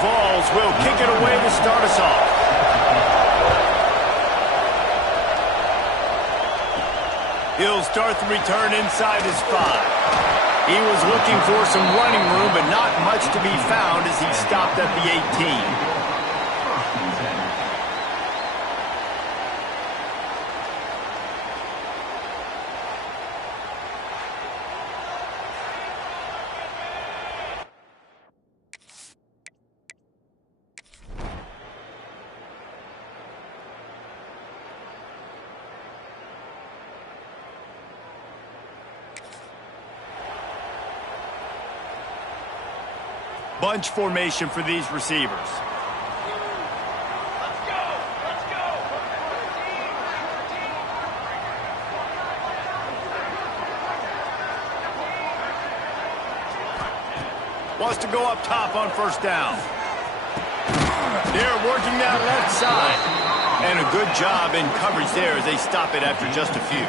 Vols will kick it away to start us off. He'll start the return inside his 5. He was looking for some running room, but not much to be found as he stopped at the 18. Bunch formation for these receivers. Wants to go up top on first down. They're working that left side. And a good job in coverage there as they stop it after just a few.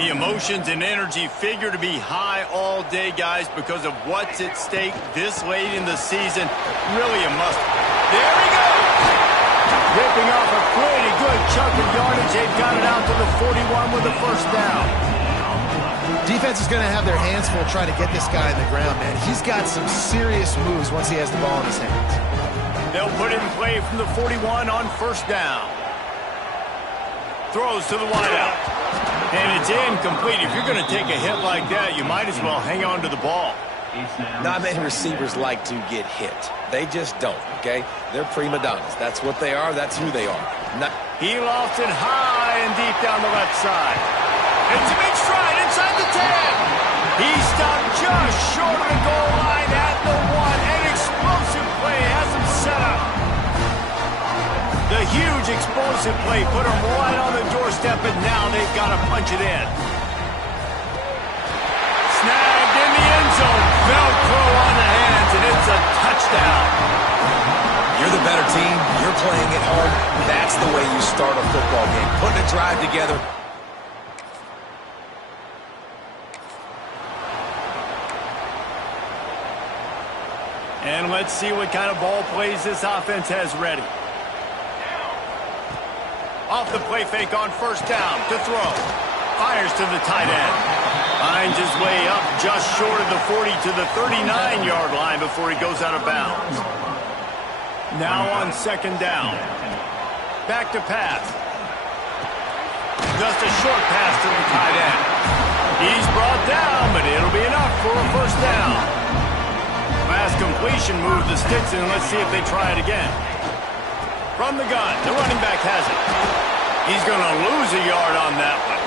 The emotions and energy figure to be high all day, guys, because of what's at stake this late in the season. Really a must. There he goes! Ripping off a pretty good chunk of yardage. They've got it out to the 41 with the first down. Defense is going to have their hands full trying to get this guy in the ground, man. He's got some serious moves once he has the ball in his hands. They'll put it in play from the 41 on first down. Throws to the wideout. And it's incomplete. If you're going to take a hit like that, you might as well hang on to the ball. Not many receivers like to get hit. They just don't, okay? They're prima donnas. That's what they are. That's who they are. He lofts it high and deep down the left side. It's a big stride inside the 10. He stopped just short of the goal line at the 1. An explosive play has him set up. The huge explosive play put him right on the doorstep, and now they've got to punch it in. Snagged in the end zone. Velcro on the hands, and it's a touchdown. You're the better team. You're playing at home. That's the way you start a football game. Putting a drive together. And let's see what kind of ball plays this offense has ready. Off the play fake on first down to throw. Fires to the tight end. Finds his way up just short of the 40 to the 39-yard line before he goes out of bounds. Now on second down. Back to pass. Just a short pass to the tight end. He's brought down, but it'll be enough for a first down. Last completion moved the sticks in. Let's see if they try it again. From the gun, the running back has it. He's going to lose a yard on that one.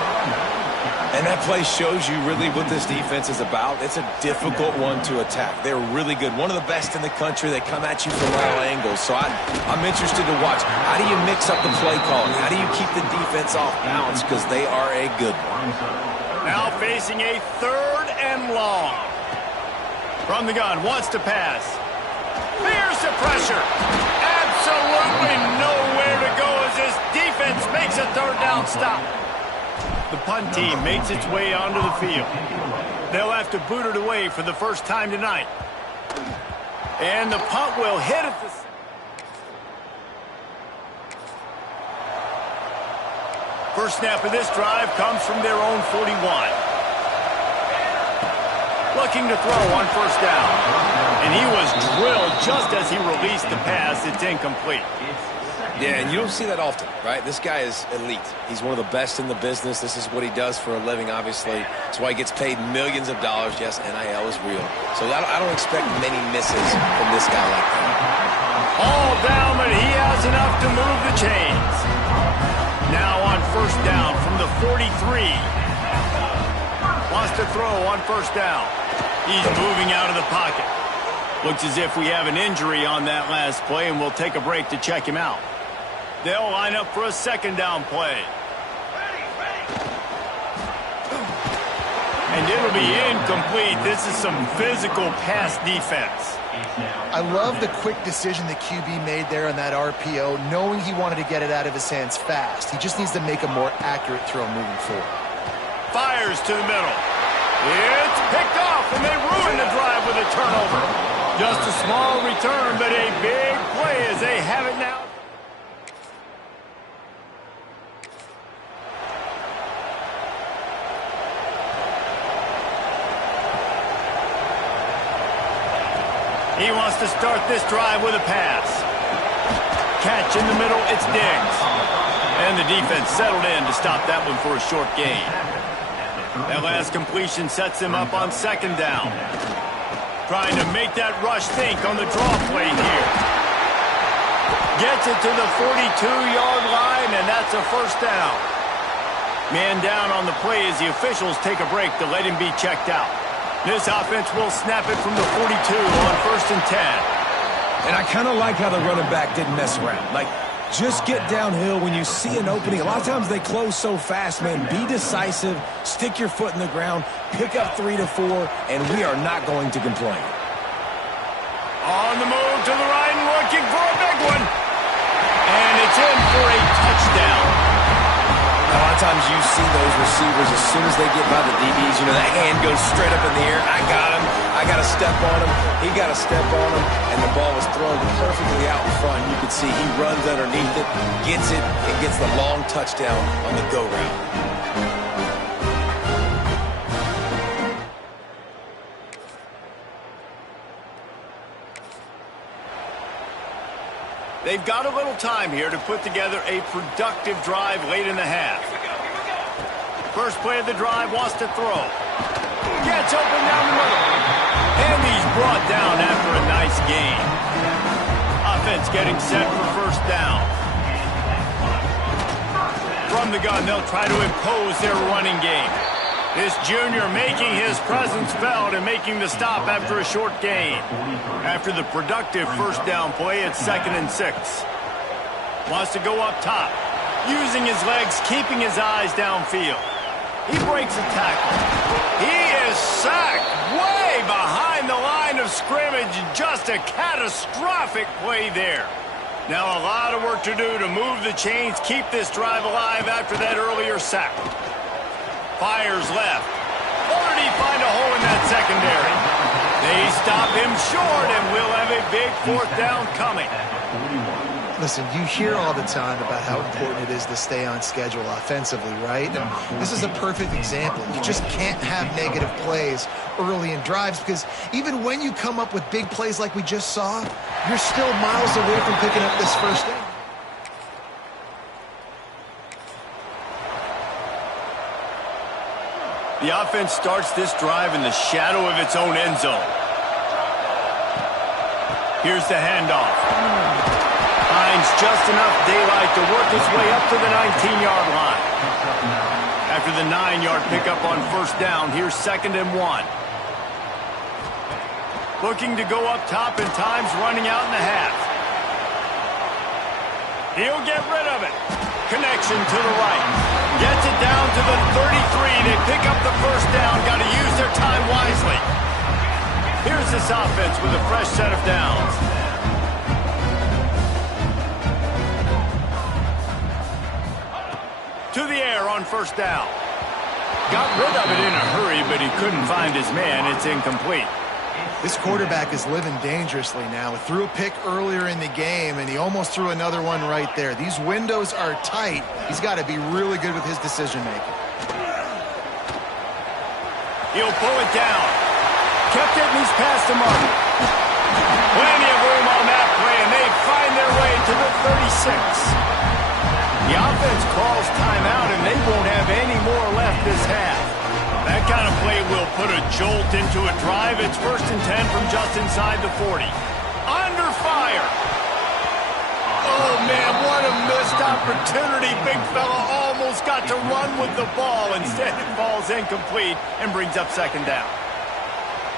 And that play shows you really what this defense is about. It's a difficult one to attack. They're really good. One of the best in the country. They come at you from all angles. So I'm interested to watch. How do you mix up the play calling? How do you keep the defense off balance? Because they are a good one. Now facing a 3rd and long. From the gun, wants to pass. Fears the pressure. Absolutely nowhere to go as this defense makes a 3rd down stop. The punt team makes its way onto the field. They'll have to boot it away for the first time tonight. And the punt will hit at the... First snap of this drive comes from their own 41. Looking to throw on first down. And he was drilled just as he released the pass. It's incomplete. Yeah, and you don't see that often, right? This guy is elite. He's one of the best in the business. This is what he does for a living, obviously. That's why he gets paid millions of dollars. Yes, NIL is real. So I don't expect many misses from this guy like that. All down, but he has enough to move the chains. Now on first down from the 43. Wants to throw on first down. He's moving out of the pocket. Looks as if we have an injury on that last play, and we'll take a break to check him out. They'll line up for a second down play. And it'll be incomplete. This is some physical pass defense. I love the quick decision the QB made there on that RPO, knowing he wanted to get it out of his hands fast. He just needs to make a more accurate throw moving forward. Fires to the middle. It's picked off, and they ruin the drive with a turnover. Just a small return, but a big play as they have it now. He wants to start this drive with a pass. Catch in the middle, it's Diggs. And the defense settled in to stop that one for a short gain. That last completion sets him up on second down. Trying to make that rush think on the draw play here. Gets it to the 42-yard line, and that's a first down. Man down on the play as the officials take a break to let him be checked out. This offense will snap it from the 42 on 1st and 10. And I kind of like how the running back didn't mess around. Like, just get downhill when you see an opening. A lot of times they close so fast, man. Be decisive, stick your foot in the ground, pick up 3 to 4, and we are not going to complain. On the move to the right and looking for a big one. And it's in for a touchdown. A lot of times you see those receivers, as soon as they get by the DBs, you know, that hand goes straight up in the air. I got him. I got to step on him. He got to step on him. And the ball was thrown perfectly out in front. You can see he runs underneath it, gets it, and gets the long touchdown on the go route. They've got a little time here to put together a productive drive late in the half. First play of the drive, wants to throw. Gets open down the middle. And he's brought down after a nice gain. Offense getting set for first down. From the gun, they'll try to impose their running game. This junior making his presence felt and making the stop after a short gain. After the productive first down play, it's 2nd and 6. Wants to go up top. Using his legs, keeping his eyes downfield. He breaks a tackle. He is sacked way behind the line of scrimmage. Just a catastrophic play there. Now a lot of work to do to move the chains, keep this drive alive after that earlier sack. Fires left. Or did he find a hole in that secondary? They stop him short, and we'll have a big 4th down coming. Listen, you hear all the time about how important it is to stay on schedule offensively, right? And this is a perfect example. You just can't have negative plays early in drives because even when you come up with big plays like we just saw, you're still miles away from picking up this first down. The offense starts this drive in the shadow of its own end zone. Here's the handoff. Finds just enough daylight to work his way up to the 19-yard line. After the 9-yard pickup on first down, here's 2nd and 1. Looking to go up top, and time's running out in the half. He'll get rid of it. Connection to the right. Gets it down to the 33. They pick up the first down. Got to use their time wisely. Here's this offense with a fresh set of downs. To the air on first down. Got rid of it in a hurry, but he couldn't find his man. It's incomplete. This quarterback is living dangerously now. He threw a pick earlier in the game, and he almost threw another one right there. These windows are tight. He's got to be really good with his decision-making. He'll pull it down. Kept it, and he's past the mark. Plenty of room on that play, and they find their way to the 36. The offense calls timeout, and they won't have any more left this half. That kind of play will put a jolt into a drive. It's 1st and 10 from just inside the 40. Under fire. Oh, man, what a missed opportunity. Big fella almost got to run with the ball. Instead, it falls incomplete and brings up 2nd down.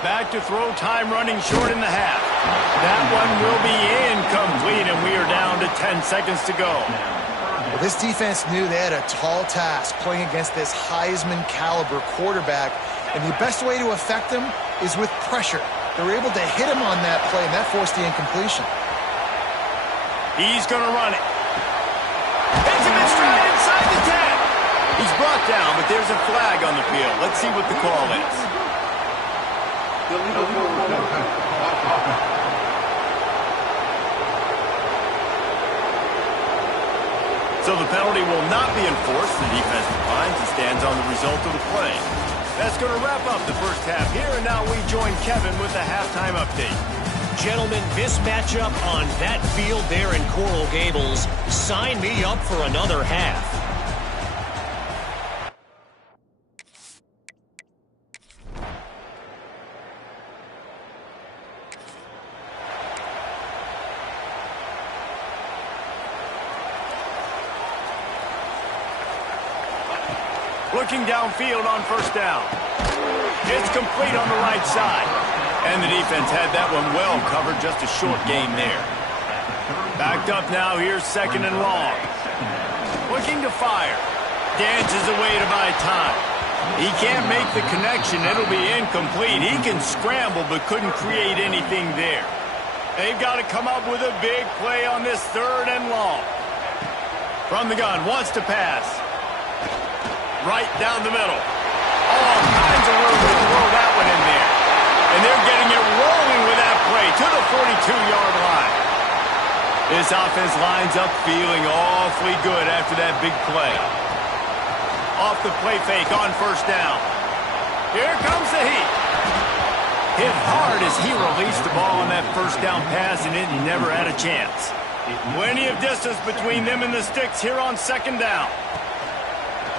Back to throw, time running short in the half. That one will be incomplete, and we are down to 10 seconds to go. Well, this defense knew they had a tall task playing against this Heisman-caliber quarterback, and the best way to affect him is with pressure. They were able to hit him on that play, and that forced the incompletion. He's going to run it. Hits him in stride inside the 10. He's brought down, but there's a flag on the field. Let's see what the call is. So the penalty will not be enforced. The defense declines and stands on the result of the play. That's going to wrap up the first half here, and now we join Kevin with the halftime update. Gentlemen, this matchup on that field there in Coral Gables, sign me up for another half. Looking downfield on first down. It's complete on the right side. And the defense had that one well covered, just a short gain there. Backed up now, here's second and long. Looking to fire. Dances away to buy time. He can't make the connection, it'll be incomplete. He can scramble but couldn't create anything there. They've got to come up with a big play on this third and long. From the gun, wants to pass. Right down the middle. All kinds of room to throw that one in there. And they're getting it rolling with that play to the 42-yard line. This offense lines up feeling awfully good after that big play. Off the play fake on first down. Here comes the heat. Hit hard as he released the ball on that first down pass, and it never had a chance. Plenty of distance between them and the sticks here on second down.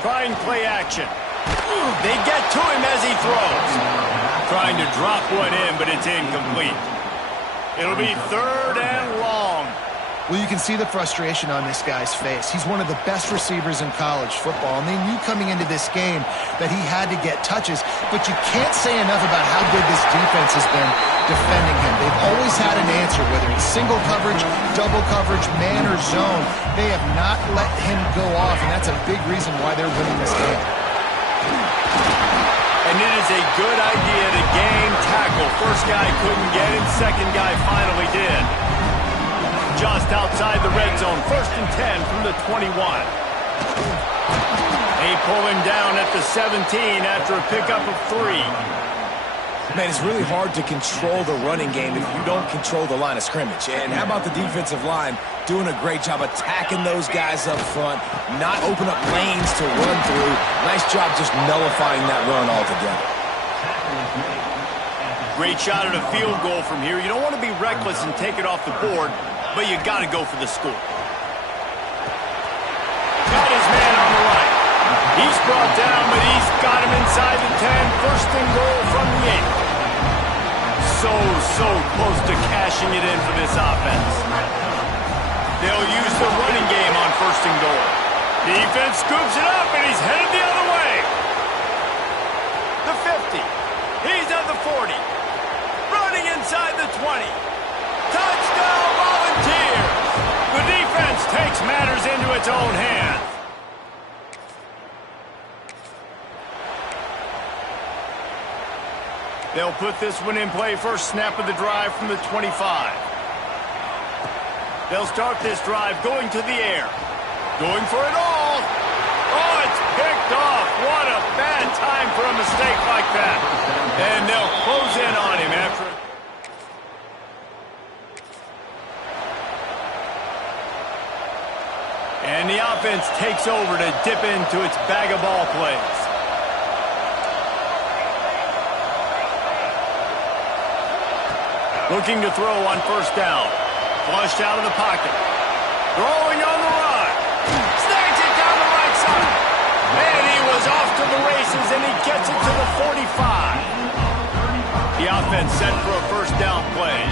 Trying play action. They get to him as he throws. Trying to drop one in, but it's incomplete. It'll be third and long. Well, you can see the frustration on this guy's face. He's one of the best receivers in college football, and they knew coming into this game that he had to get touches, but you can't say enough about how good this defense has been defending him. They've always had an answer, whether it's single coverage, double coverage, man or zone. They have not let him go off, and that's a big reason why they're winning this game. And it is a good idea to game tackle. First guy couldn't get him, second guy finally did. Just outside the red zone, first and 10 from the 21. They pull him down at the 17 after a pickup of 3. Man, it's really hard to control the running game if you don't control the line of scrimmage. And how about the defensive line doing a great job attacking those guys up front, not open up lanes to run through. Nice job just nullifying that run altogether. Great shot at a field goal from here. You don't want to be reckless and take it off the board, but you got to go for the score. Got his man on the right. He's brought down, but he's got him inside the 10. First and goal from the 8. So close to cashing it in for this offense. They'll use the running game on first and goal. Defense scoops it up, and he's headed the other way. The 50. He's at the 40. Running inside the 20. Touchdown, Volunteers! The defense takes matters into its own hands. They'll put this one in play first snap of the drive from the 25. They'll start this drive going to the air. Going for it all. Oh, it's picked off. What a bad time for a mistake like that. And they'll close in on him after. And the offense takes over to dip into its bag of ball plays. Looking to throw on first down. Flushed out of the pocket. Throwing on the run. Snags it down the right side. And he was off to the races, and he gets it to the 45. The offense set for a first down play.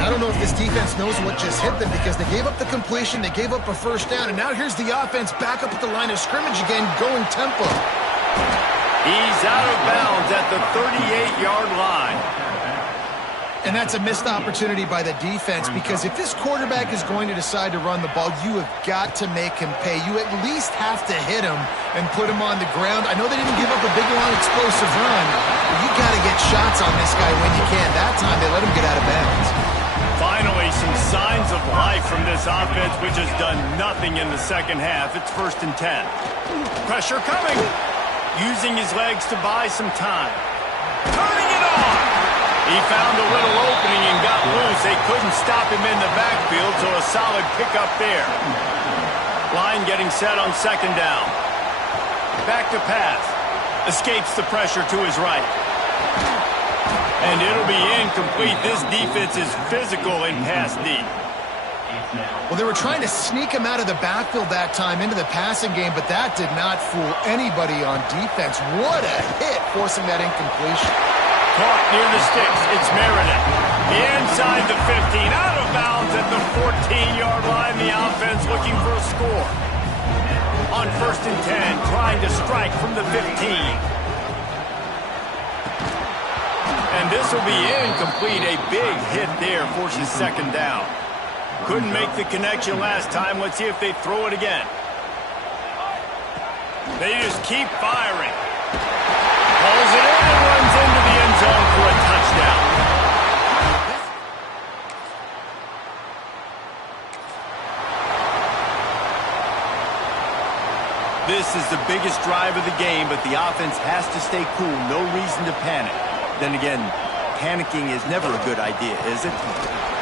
I don't know if this defense knows what just hit them because they gave up the completion, they gave up a first down, and now here's the offense back up at the line of scrimmage again, going tempo. He's out of bounds at the 38-yard line. And that's a missed opportunity by the defense because if this quarterback is going to decide to run the ball, you have got to make him pay. You at least have to hit him and put him on the ground. I know they didn't give up a big, long, explosive run, but you got to get shots on this guy when you can. That time, they let him get out of bounds. Finally, some signs of life from this offense, which has done nothing in the second half. It's first and 10. Pressure coming. Using his legs to buy some time. Turning it on. He found a little opening and got loose. They couldn't stop him in the backfield, so a solid pickup there. Line getting set on second down. Back to pass. Escapes the pressure to his right. And it'll be incomplete. This defense is physical in pass deep. Well, they were trying to sneak him out of the backfield that time into the passing game, but that did not fool anybody on defense. What a hit, forcing that incompletion. Caught near the sticks. It's Meredith. Inside the 15. Out of bounds at the 14-yard line. The offense looking for a score. On 1st and 10, trying to strike from the 15. And this will be incomplete. A big hit there forces second down. Couldn't make the connection last time. Let's see if they throw it again. They just keep firing. Pulls it in and runs into the end zone for a touchdown. This is the biggest drive of the game, but the offense has to stay cool. No reason to panic. Then again, panicking is never a good idea, is it?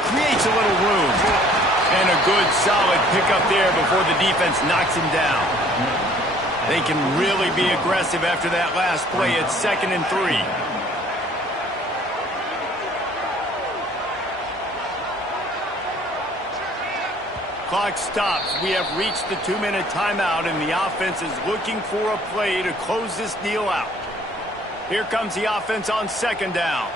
Creates a little room. And a good, solid pickup there before the defense knocks him down. They can really be aggressive after that last play. It's 2nd and 3. Clock stops. We have reached the 2-minute timeout, and the offense is looking for a play to close this deal out. Here comes the offense on second down.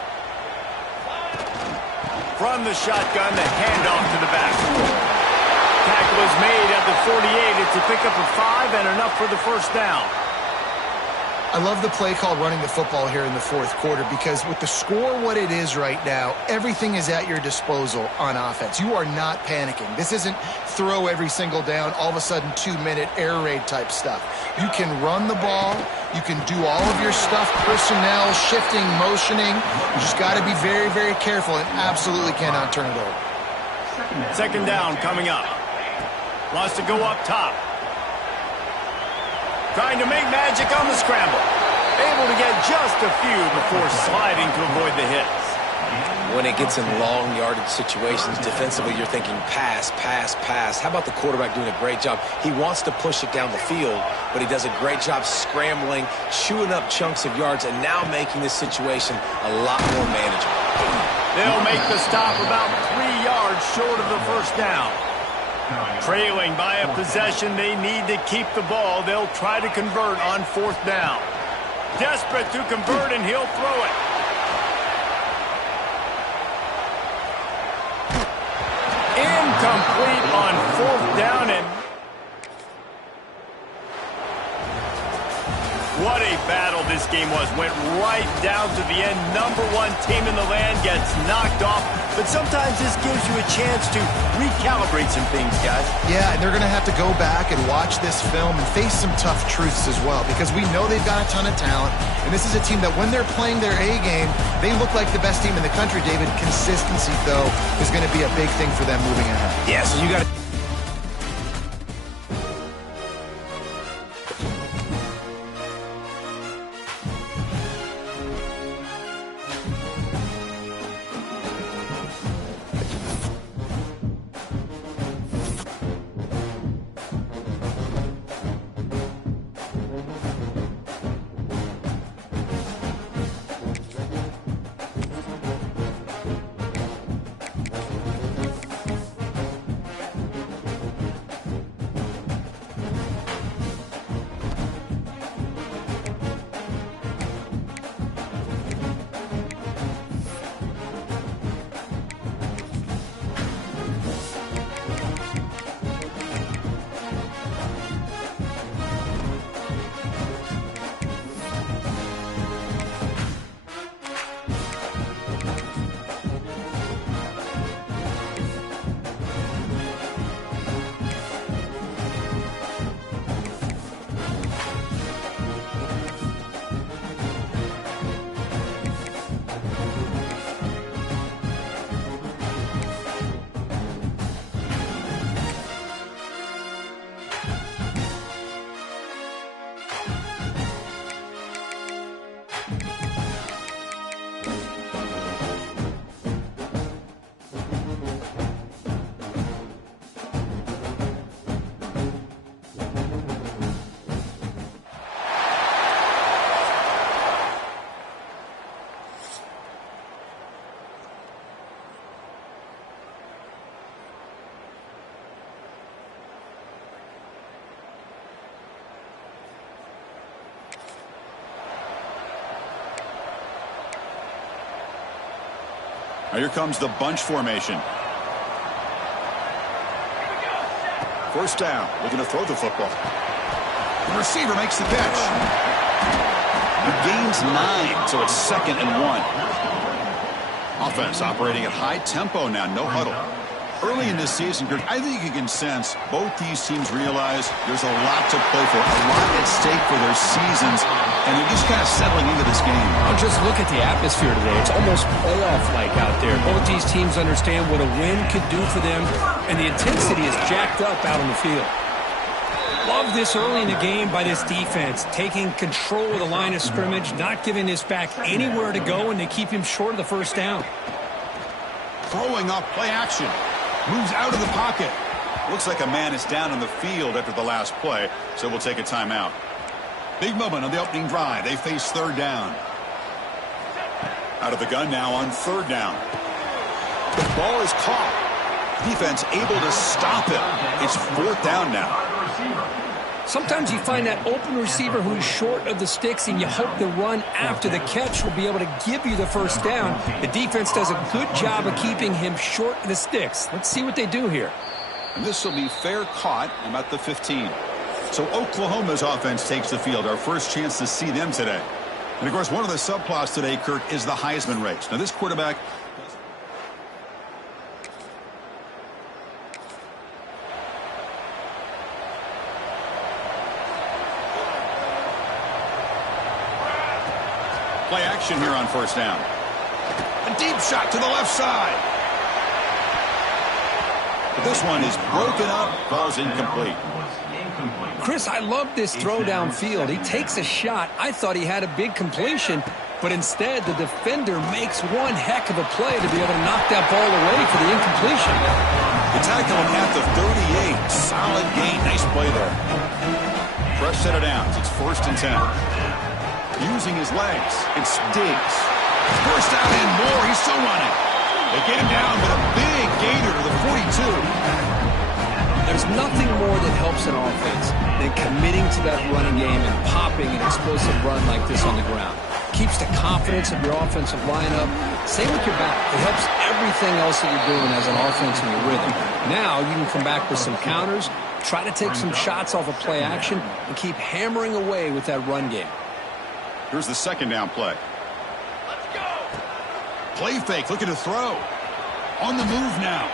From the shotgun, the handoff to the back. Tackle is made at the 48. It's a pickup of 5 and enough for the first down. I love the play call running the football here in the 4th quarter because with the score what it is right now, everything is at your disposal on offense. You are not panicking. This isn't throw every single down, all of a sudden 2-minute air raid type stuff. You can run the ball. You can do all of your stuff, personnel, shifting, motioning. You just got to be very, very careful and absolutely cannot turn it over. Second down coming up. Wants to go up top. Trying to make magic on the scramble. Able to get just a few before sliding to avoid the hits. When it gets in long yardage situations defensively, you're thinking pass, pass, pass. How about the quarterback doing a great job? He wants to push it down the field, but he does a great job scrambling, chewing up chunks of yards, and now making this situation a lot more manageable. They'll make the stop about 3 yards short of the first down. Trailing by a possession, they need to keep the ball. They'll try to convert on 4th down. Desperate to convert, and he'll throw it. Incomplete on 4th down, and what a battle this game was. Went right down to the end. #1 team in the land gets knocked off, but sometimes this gives you a chance to recalibrate some things, guys. Yeah, and they're going to have to go back and watch this film and face some tough truths as well because we know they've got a ton of talent, and this is a team that when they're playing their A game, they look like the best team in the country, David. Consistency, though, is going to be a big thing for them moving ahead. Yeah, so you got to... Now here comes the bunch formation. First down. Looking to throw the football. The receiver makes the catch. The gain's 9, so it's 2nd and 1. Offense operating at high tempo now. No huddle. Early in this season, I think you can sense both these teams realize there's a lot to play for, a lot at stake for their seasons, and they're just kind of settling into this game. I'll just look at the atmosphere today. It's almost playoff-like out there. Both these teams understand what a win could do for them, and the intensity is jacked up out on the field. Love this early in the game by this defense, taking control of the line of scrimmage, not giving this back anywhere to go, and they keep him short of the first down. Throwing off play action. Moves out of the pocket. Looks like a man is down on the field after the last play, so we'll take a timeout. Big moment on the opening drive. They face 3rd down. Out of the gun now on 3rd down. The ball is caught. Defense able to stop it. It's 4th down now. Sometimes you find that open receiver who's short of the sticks, and you hope the run after the catch will be able to give you the first down. The defense does a good job of keeping him short of the sticks. Let's see what they do here. And this will be fair caught about the 15. So Oklahoma's offense takes the field. Our first chance to see them today. And, of course, one of the subplots today, Kirk, is the Heisman race. Now, this quarterback... Play action here on 1st down. A deep shot to the left side. But this one is broken up, falls incomplete. Chris, I love this throw downfield. He takes a shot. I thought he had a big completion, but instead the defender makes one heck of a play to be able to knock that ball away for the incompletion. The tackle him at the 38. Solid gain. Nice play there. Fresh set of downs. It's 1st and 10. Using his legs. It stings. First down and more. He's still running. They get him down with a big gainer to the 42. There's nothing more that helps an offense than committing to that running game and popping an explosive run like this on the ground. Keeps the confidence of your offensive lineup. Same with your back. It helps everything else that you're doing as an offense in your rhythm. Now you can come back with some counters, try to take some shots off of play action, and keep hammering away with that run game. Here's the 2nd down play. Let's go. Play fake, looking to throw. On the move now.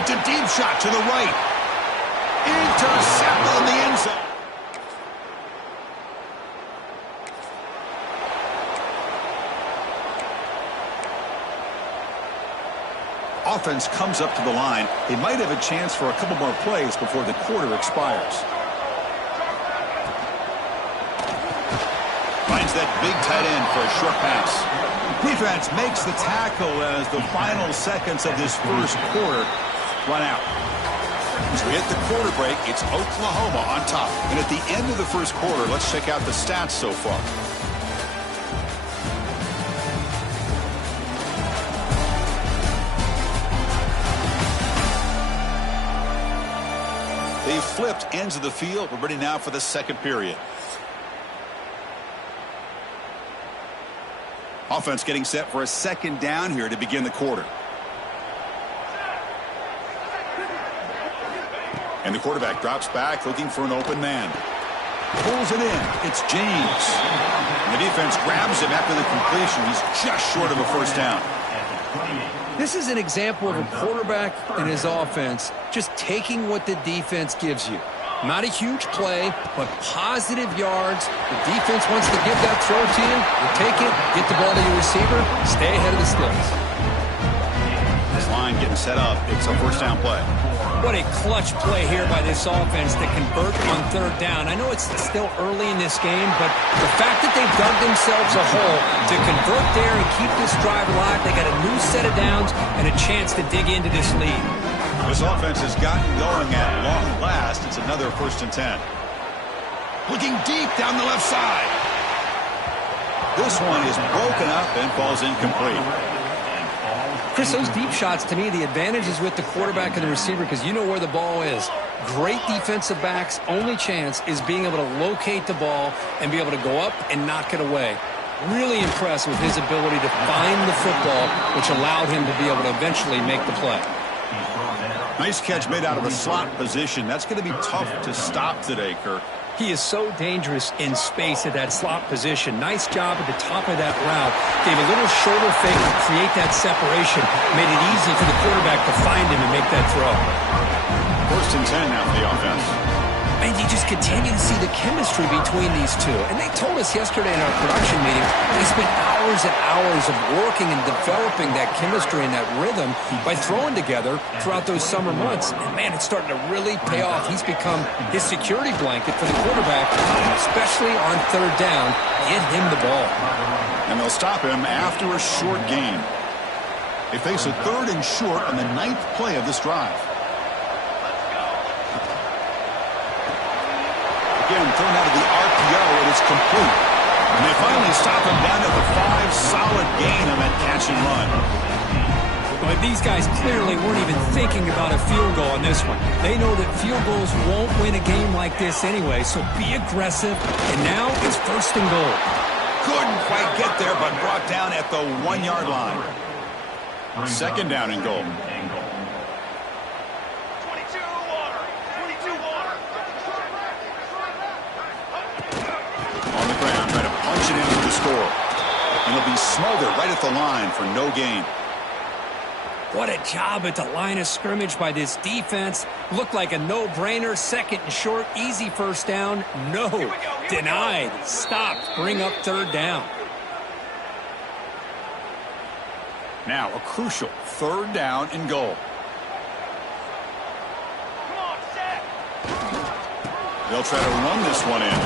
It's a deep shot to the right. Intercepted in the end zone. Offense comes up to the line. They might have a chance for a couple more plays before the quarter expires. Finds that big tight end for a short pass. Defense makes the tackle as the final seconds of this first quarter run out. As we hit the quarter break, it's Oklahoma on top. And at the end of the first quarter, let's check out the stats so far. They've flipped ends of the field. We're ready now for the 2nd period. Offense getting set for a 2nd down here to begin the quarter. And the quarterback drops back looking for an open man. Pulls it in. It's James. And the defense grabs him after the completion. He's just short of a first down. This is an example of a quarterback and his offense just taking what the defense gives you. Not a huge play, but positive yards. The defense wants to give that throw to you. You take it, get the ball to your receiver, stay ahead of the sticks. This line getting set up. It's a 1st down play. What a clutch play here by this offense to convert on 3rd down. I know it's still early in this game, but the fact that they've dug themselves a hole to convert there and keep this drive alive, they got a new set of downs and a chance to dig into this lead. This offense has gotten going at long last. It's another 1st and 10. Looking deep down the left side. This one is broken up and falls incomplete. Chris, those deep shots, to me, the advantage is with the quarterback and the receiver because you know where the ball is. Great defensive backs' only chance is being able to locate the ball and be able to go up and knock it away. Really impressed with his ability to find the football, which allowed him to be able to eventually make the play. Nice catch made out of a slot position. That's going to be tough to stop today, Kirk. He is so dangerous in space at that slot position. Nice job at the top of that route. Gave a little shoulder fake to create that separation. Made it easy for the quarterback to find him and make that throw. 1st and 10 now for the offense. And you just continue to see the chemistry between these two. And they told us yesterday in our production meeting, they spent hours and hours of working and developing that chemistry and that rhythm by throwing together throughout those summer months. And, man, it's starting to really pay off. He's become his security blanket for the quarterback, especially on 3rd down. Get him the ball. And they'll stop him after a short gain. They face a 3rd and short on the 9th play of this drive. Again, thrown out of the RPO, it is complete. And they finally stop him down to the 5. Solid gain on that catch and run. But these guys clearly weren't even thinking about a field goal on this one. They know that field goals won't win a game like this anyway, so be aggressive. And now it's 1st and goal. Couldn't quite get there, but brought down at the 1-yard line. 2nd down and goal. On the ground, trying to punch it into the score. And he'll be smothered right at the line for no gain. What a job at the line of scrimmage by this defense. Looked like a no-brainer. 2nd and short, easy 1st down. No, denied, stopped, bring up 3rd down. Now a crucial 3rd down and goal. They'll try to run this one in.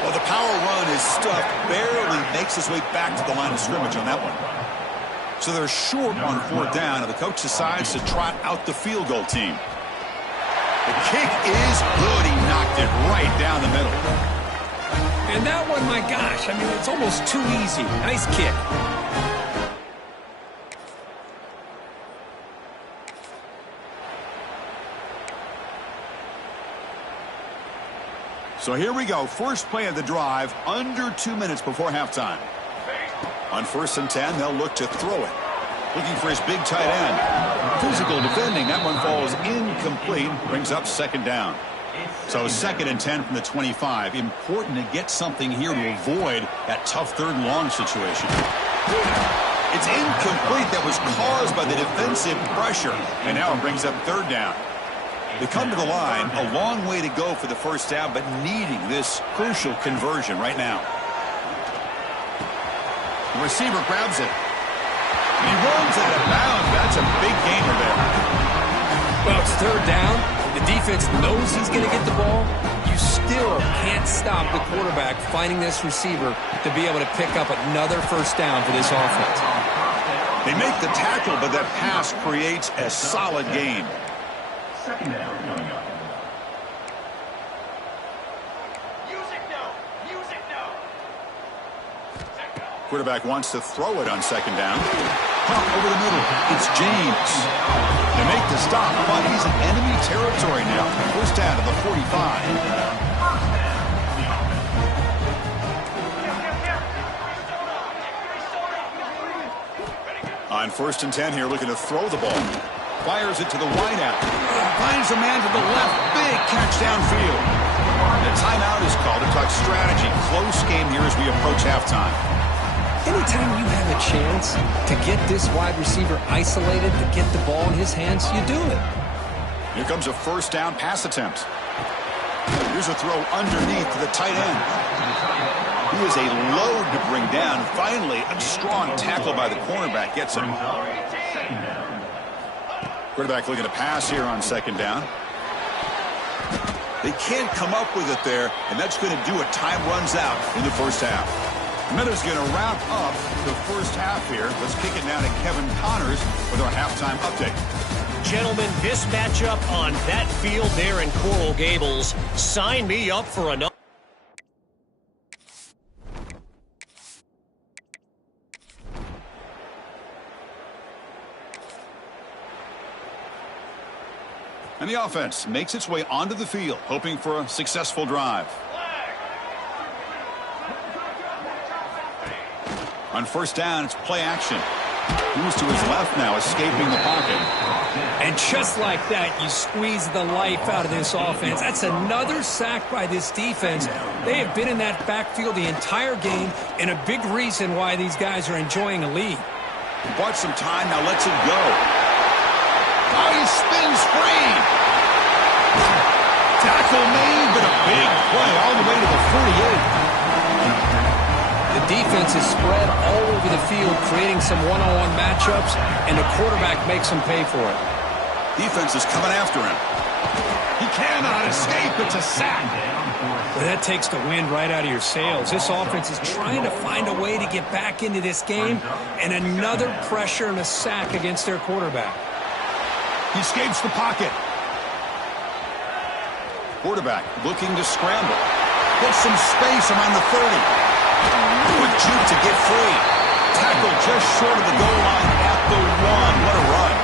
Well, the power run is stuffed, barely makes his way back to the line of scrimmage on that one. So they're short on 4th down, and the coach decides to trot out the field goal team. The kick is good. He knocked it right down the middle. And that one, my gosh, I mean, it's almost too easy. Nice kick. So here we go. First play of the drive, under 2 minutes before halftime. On 1st and 10, they'll look to throw it. Looking for his big tight end. Physical defending. That one falls incomplete. Brings up 2nd down. So 2nd and 10 from the 25. Important to get something here to avoid that tough 3rd and long situation. It's incomplete. That was caused by the defensive pressure. And now it brings up 3rd down. They come to the line, a long way to go for the 1st down, but needing this crucial conversion right now. The receiver grabs it. And he runs out of bounds. That's a big gainer there. Well, it's 3rd down. The defense knows he's going to get the ball. You still can't stop the quarterback finding this receiver to be able to pick up another 1st down for this offense. They make the tackle, but that pass creates a solid gain. 2nd down coming up. Quarterback wants to throw it on 2nd down. Pump over the middle. It's James. They make the stop, but he's in enemy territory now. 1st down to the 45. On 1st and 10 here, looking to throw the ball. Fires it to the wideout. Finds a man to the left. Big catch downfield. The timeout is called to talk strategy. Close game here as we approach halftime. Anytime you have a chance to get this wide receiver isolated, to get the ball in his hands, you do it. Here comes a 1st down pass attempt. Here's a throw underneath to the tight end. He is a load to bring down. Finally, a strong tackle by the cornerback gets him. Quarterback looking to pass here on 2nd down. They can't come up with it there, and that's going to do it. Time runs out in the 1st half. Miller's going to wrap up the 1st half here. Let's kick it down to Kevin Connors with our halftime update. Gentlemen, this matchup on that field there in Coral Gables, sign me up for another. And the offense makes its way onto the field, hoping for a successful drive. On first down, it's play action. Who's to his left now, escaping the pocket. And just like that, you squeeze the life out of this offense. That's another sack by this defense. They have been in that backfield the entire game, and a big reason why these guys are enjoying a lead. He bought some time, now lets it go. Oh, he spins free. Tackle made, but a big play all the way to the 48. The defense is spread all over the field, creating some one-on-one matchups, and the quarterback makes them pay for it. Defense is coming after him. He cannot escape. It's a sack. Well, that takes the wind right out of your sails. This offense is trying to find a way to get back into this game, and another pressure and a sack against their quarterback. He escapes the pocket. Quarterback looking to scramble. Gets some space around the 30. Quick juke to get free. Tackle just short of the goal line at the 1. What a run.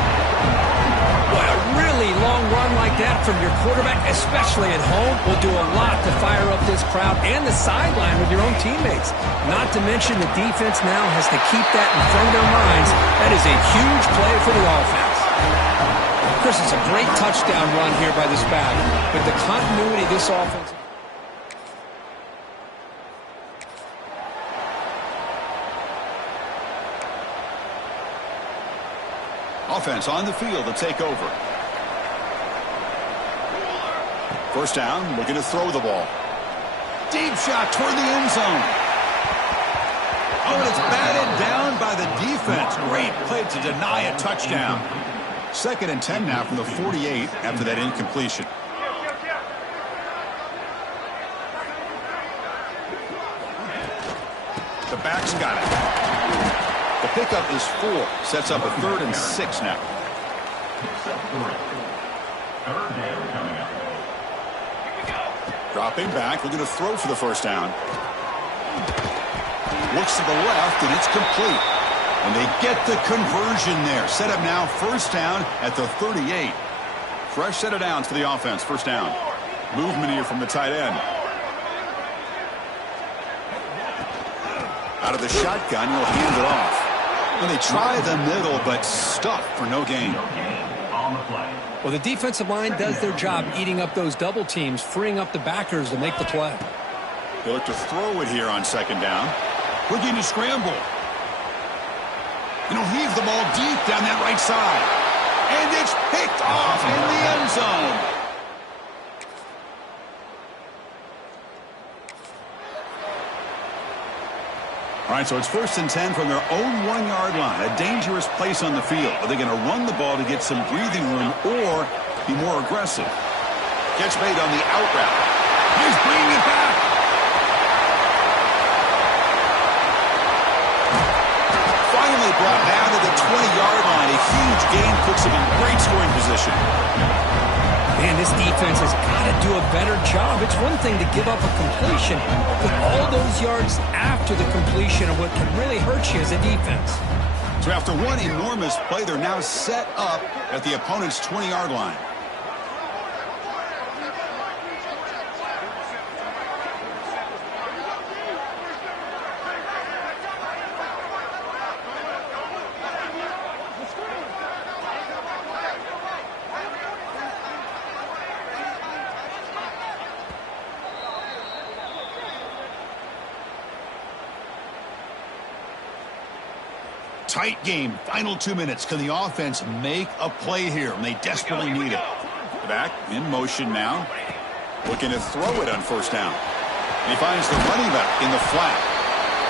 Boy, a really long run like that from your quarterback, especially at home, will do a lot to fire up this crowd and the sideline with your own teammates. Not to mention the defense now has to keep that in front of their minds. That is a huge play for the offense. Chris, it's a great touchdown run here by this back, but the continuity of this offense... Offense on the field to take over. First down, looking to throw the ball. Deep shot toward the end zone. Oh, and it's batted down by the defense. Great play to deny a touchdown. 2nd and 10 now from the 48 after that incompletion. The back's got it. The pickup is 4. Sets up a 3rd and 6 now. Dropping back, looking to throw for the first down. Looks to the left, and it's complete. And they get the conversion there. Set up now, first down at the 38. Fresh set of downs for the offense, first down. Movement here from the tight end. Out of the shotgun, he'll hand it off. And they try the middle, but stuffed for no gain. Well, the defensive line does their job eating up those double teams, freeing up the backers to make the play. They look to throw it here on second down. Looking to scramble. And he'll heave the ball deep down that right side. And it's picked off in the end zone. All right, so it's 1st and 10 from their own 1-yard line. A dangerous place on the field. Are they going to run the ball to get some breathing room or be more aggressive? Catch made on the out route. He's bringing it back. Finally brought down to the 20-yard line. A huge gain puts him in great scoring position. Man, this defense has got to do a better job. It's one thing to give up a completion, but all those yards after the completion are what can really hurt you as a defense. So after one enormous play, they're now set up at the opponent's 20-yard line. Tight game, final 2 minutes. Can the offense make a play here? And they desperately need it. Back in motion now. Looking to throw it on first down. And he finds the running back in the flat.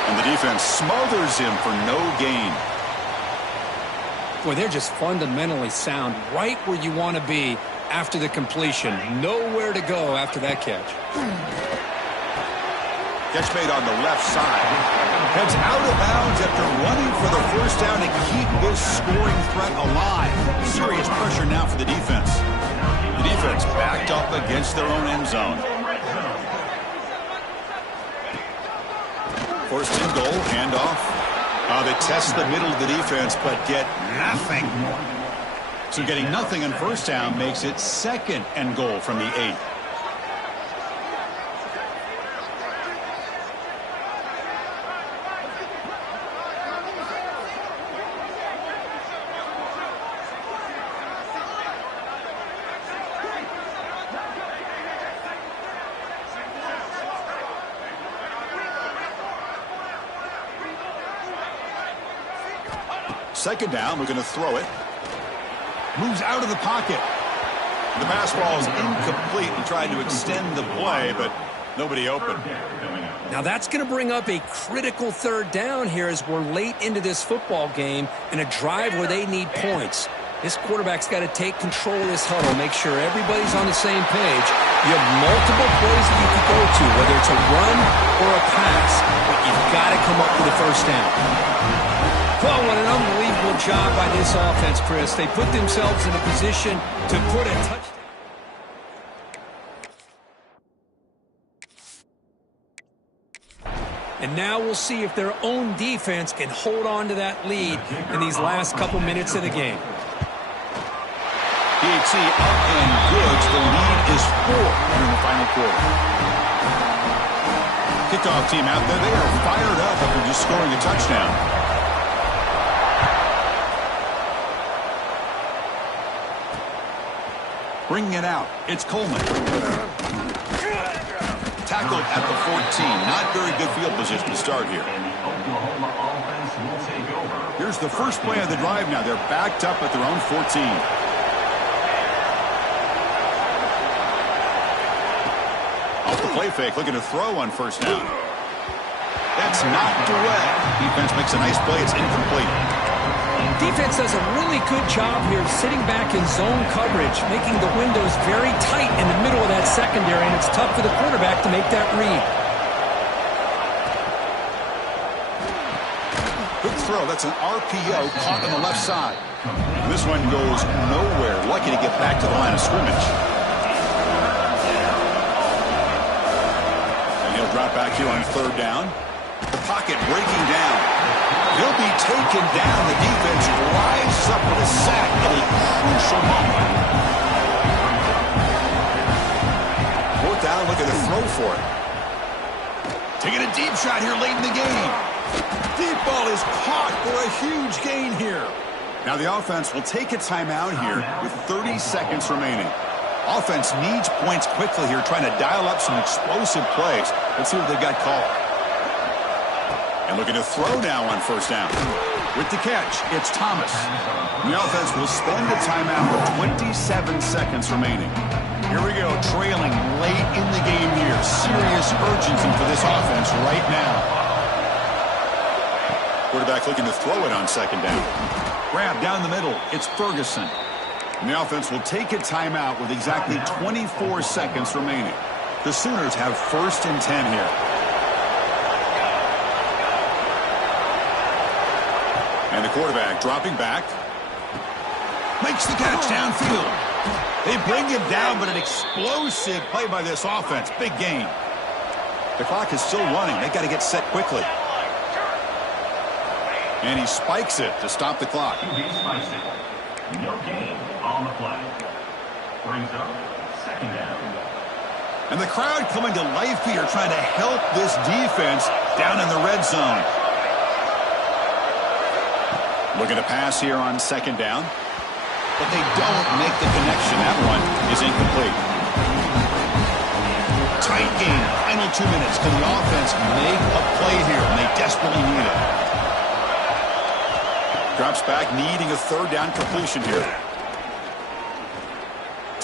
And the defense smothers him for no gain. Boy, they're just fundamentally sound right where you want to be after the completion. Nowhere to go after that catch. Catch made on the left side. Heads out of bounds after running for the first down to keep this scoring threat alive. Serious pressure now for the defense. The defense backed up against their own end zone. First and goal, handoff. They test the middle of the defense, but get nothing. So getting nothing on first down makes it 2nd and goal from the 8. second down, we're going to throw it. Moves out of the pocket. The pass ball is incomplete and tried to extend the play, but nobody open. Now that's going to bring up a critical third down here as we're late into this football game in a drive where they need points. This quarterback's got to take control of this huddle, make sure everybody's on the same page. You have multiple plays that you can go to, whether it's a run or a pass, but you've got to come up with a first down. Well, what an unbelievable job by this offense, Chris. They put themselves in a position to put a touchdown. And now we'll see if their own defense can hold on to that lead in these last couple minutes of the game. DHC up and good. The lead is 4 in the final quarter. Kickoff team out there. They are fired up after just scoring a touchdown. Bringing it out. It's Coleman. Tackled at the 14. Not very good field position to start here. Here's the first play of the drive now. They're backed up at their own 14. Off the play fake, looking to throw on first down. That's knocked away. Defense makes a nice play. It's incomplete. Defense does a really good job here sitting back in zone coverage, making the windows very tight in the middle of that secondary, and it's tough for the quarterback to make that read. Good throw. That's an RPO caught on the left side. And this one goes nowhere. Lucky to get back to the line of scrimmage. And he'll drop back here on third down. The pocket breaking down. He'll be taken down. The defense rises up with a sack at a crucial moment. Fourth down, looking to throw for it. Taking a deep shot here late in the game. Deep ball is caught for a huge gain here. Now the offense will take a timeout here with 30 seconds remaining. Offense needs points quickly here, trying to dial up some explosive plays. Let's see what they've got called. And looking to throw now on first down. With the catch, it's Thomas. And the offense will spend a timeout with 27 seconds remaining. Here we go, trailing late in the game here. Serious urgency for this offense right now. Quarterback looking to throw it on second down. Grab down the middle, it's Ferguson. And the offense will take a timeout with exactly 24 seconds remaining. The Sooners have first and 10 here. And the quarterback dropping back. Makes the catch downfield. They bring him down, but an explosive play by this offense. Big gain. The clock is still running. They got to get set quickly. And he spikes it to stop the clock. No gain on the play. Brings up second down. And the crowd coming to life here, trying to help this defense down in the red zone. Looking to pass here on second down. But they don't make the connection. That one is incomplete. Tight game. Final 2 minutes. Can the offense make a play here? And they desperately need it. Drops back, needing a third down completion here.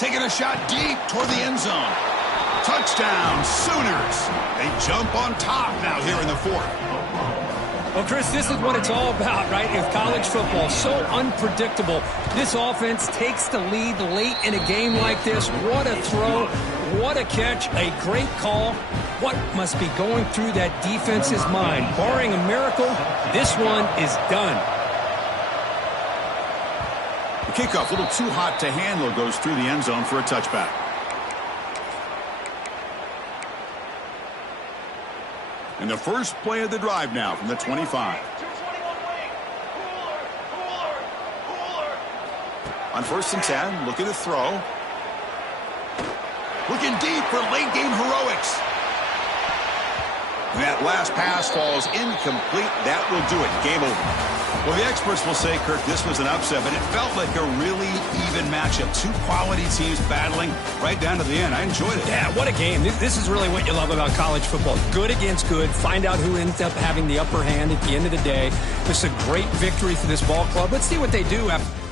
Taking a shot deep toward the end zone. Touchdown, Sooners. They jump on top now here in the fourth. Well, Chris, this is what it's all about, right? In college football, so unpredictable. This offense takes the lead late in a game like this. What a throw. What a catch. A great call. What must be going through that defense's mind? Barring a miracle, this one is done. The kickoff, a little too hot to handle, goes through the end zone for a touchback. And the first play of the drive now from the 25. On first and 10, looking to throw. Looking deep for late game heroics. That last pass falls incomplete. That will do it. Game over. Well, the experts will say, Kirk, this was an upset, but it felt like a really even matchup. Two quality teams battling right down to the end. I enjoyed it. Yeah, what a game. This is really what you love about college football. Good against good. Find out who ends up having the upper hand at the end of the day. This is a great victory for this ball club. Let's see what they do after.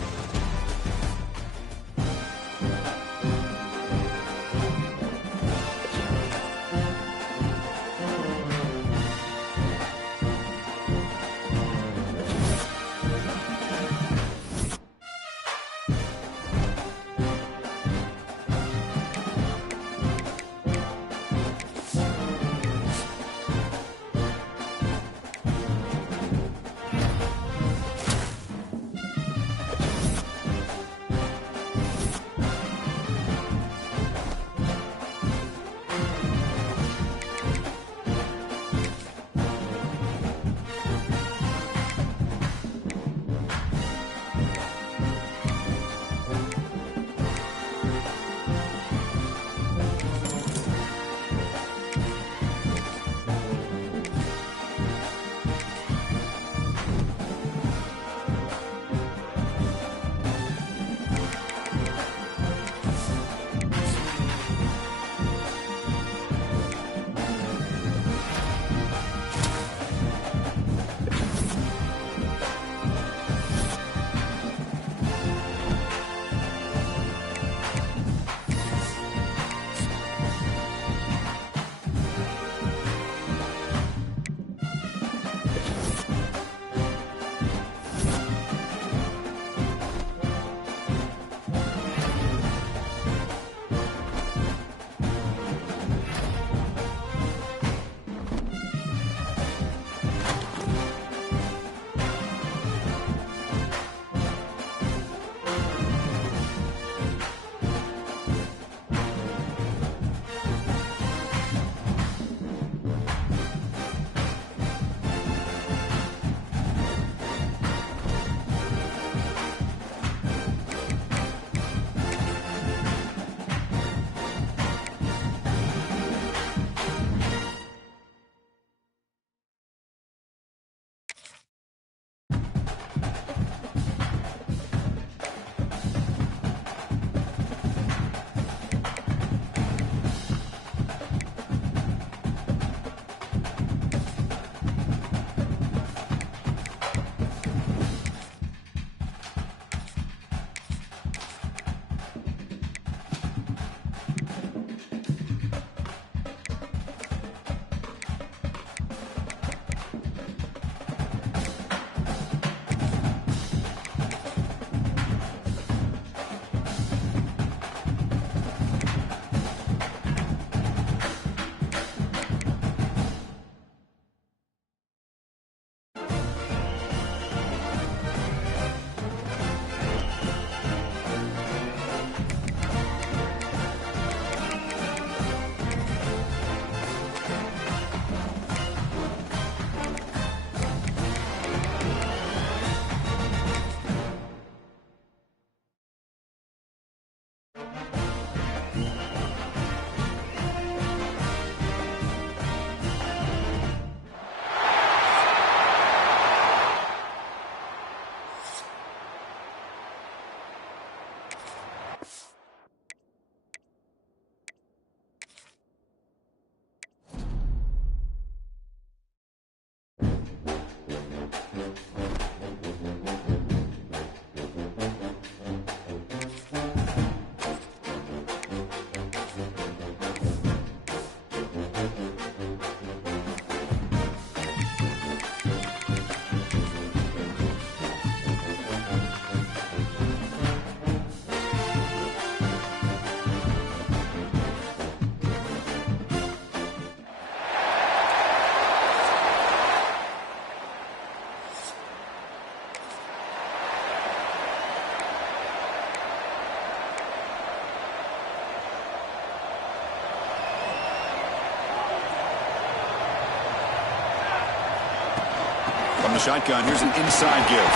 From the shotgun, here's an inside give.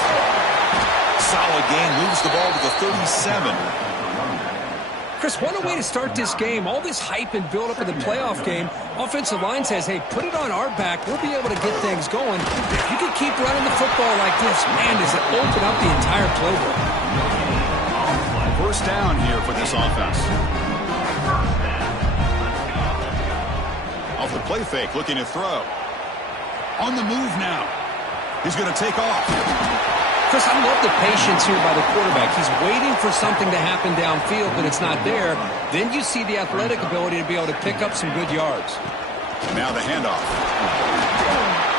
Solid gain, moves the ball to the 37. Chris, what a way to start this game. All this hype and build-up of the playoff game. Offensive line says, hey, put it on our back. We'll be able to get things going. If you can keep running the football like this, man, does it open up the entire playbook. First down here for this offense. Off the play fake, looking to throw. On the move now. He's going to take off. Chris, I love the patience here by the quarterback. He's waiting for something to happen downfield, but it's not there. Then you see the athletic ability to be able to pick up some good yards. And now the handoff.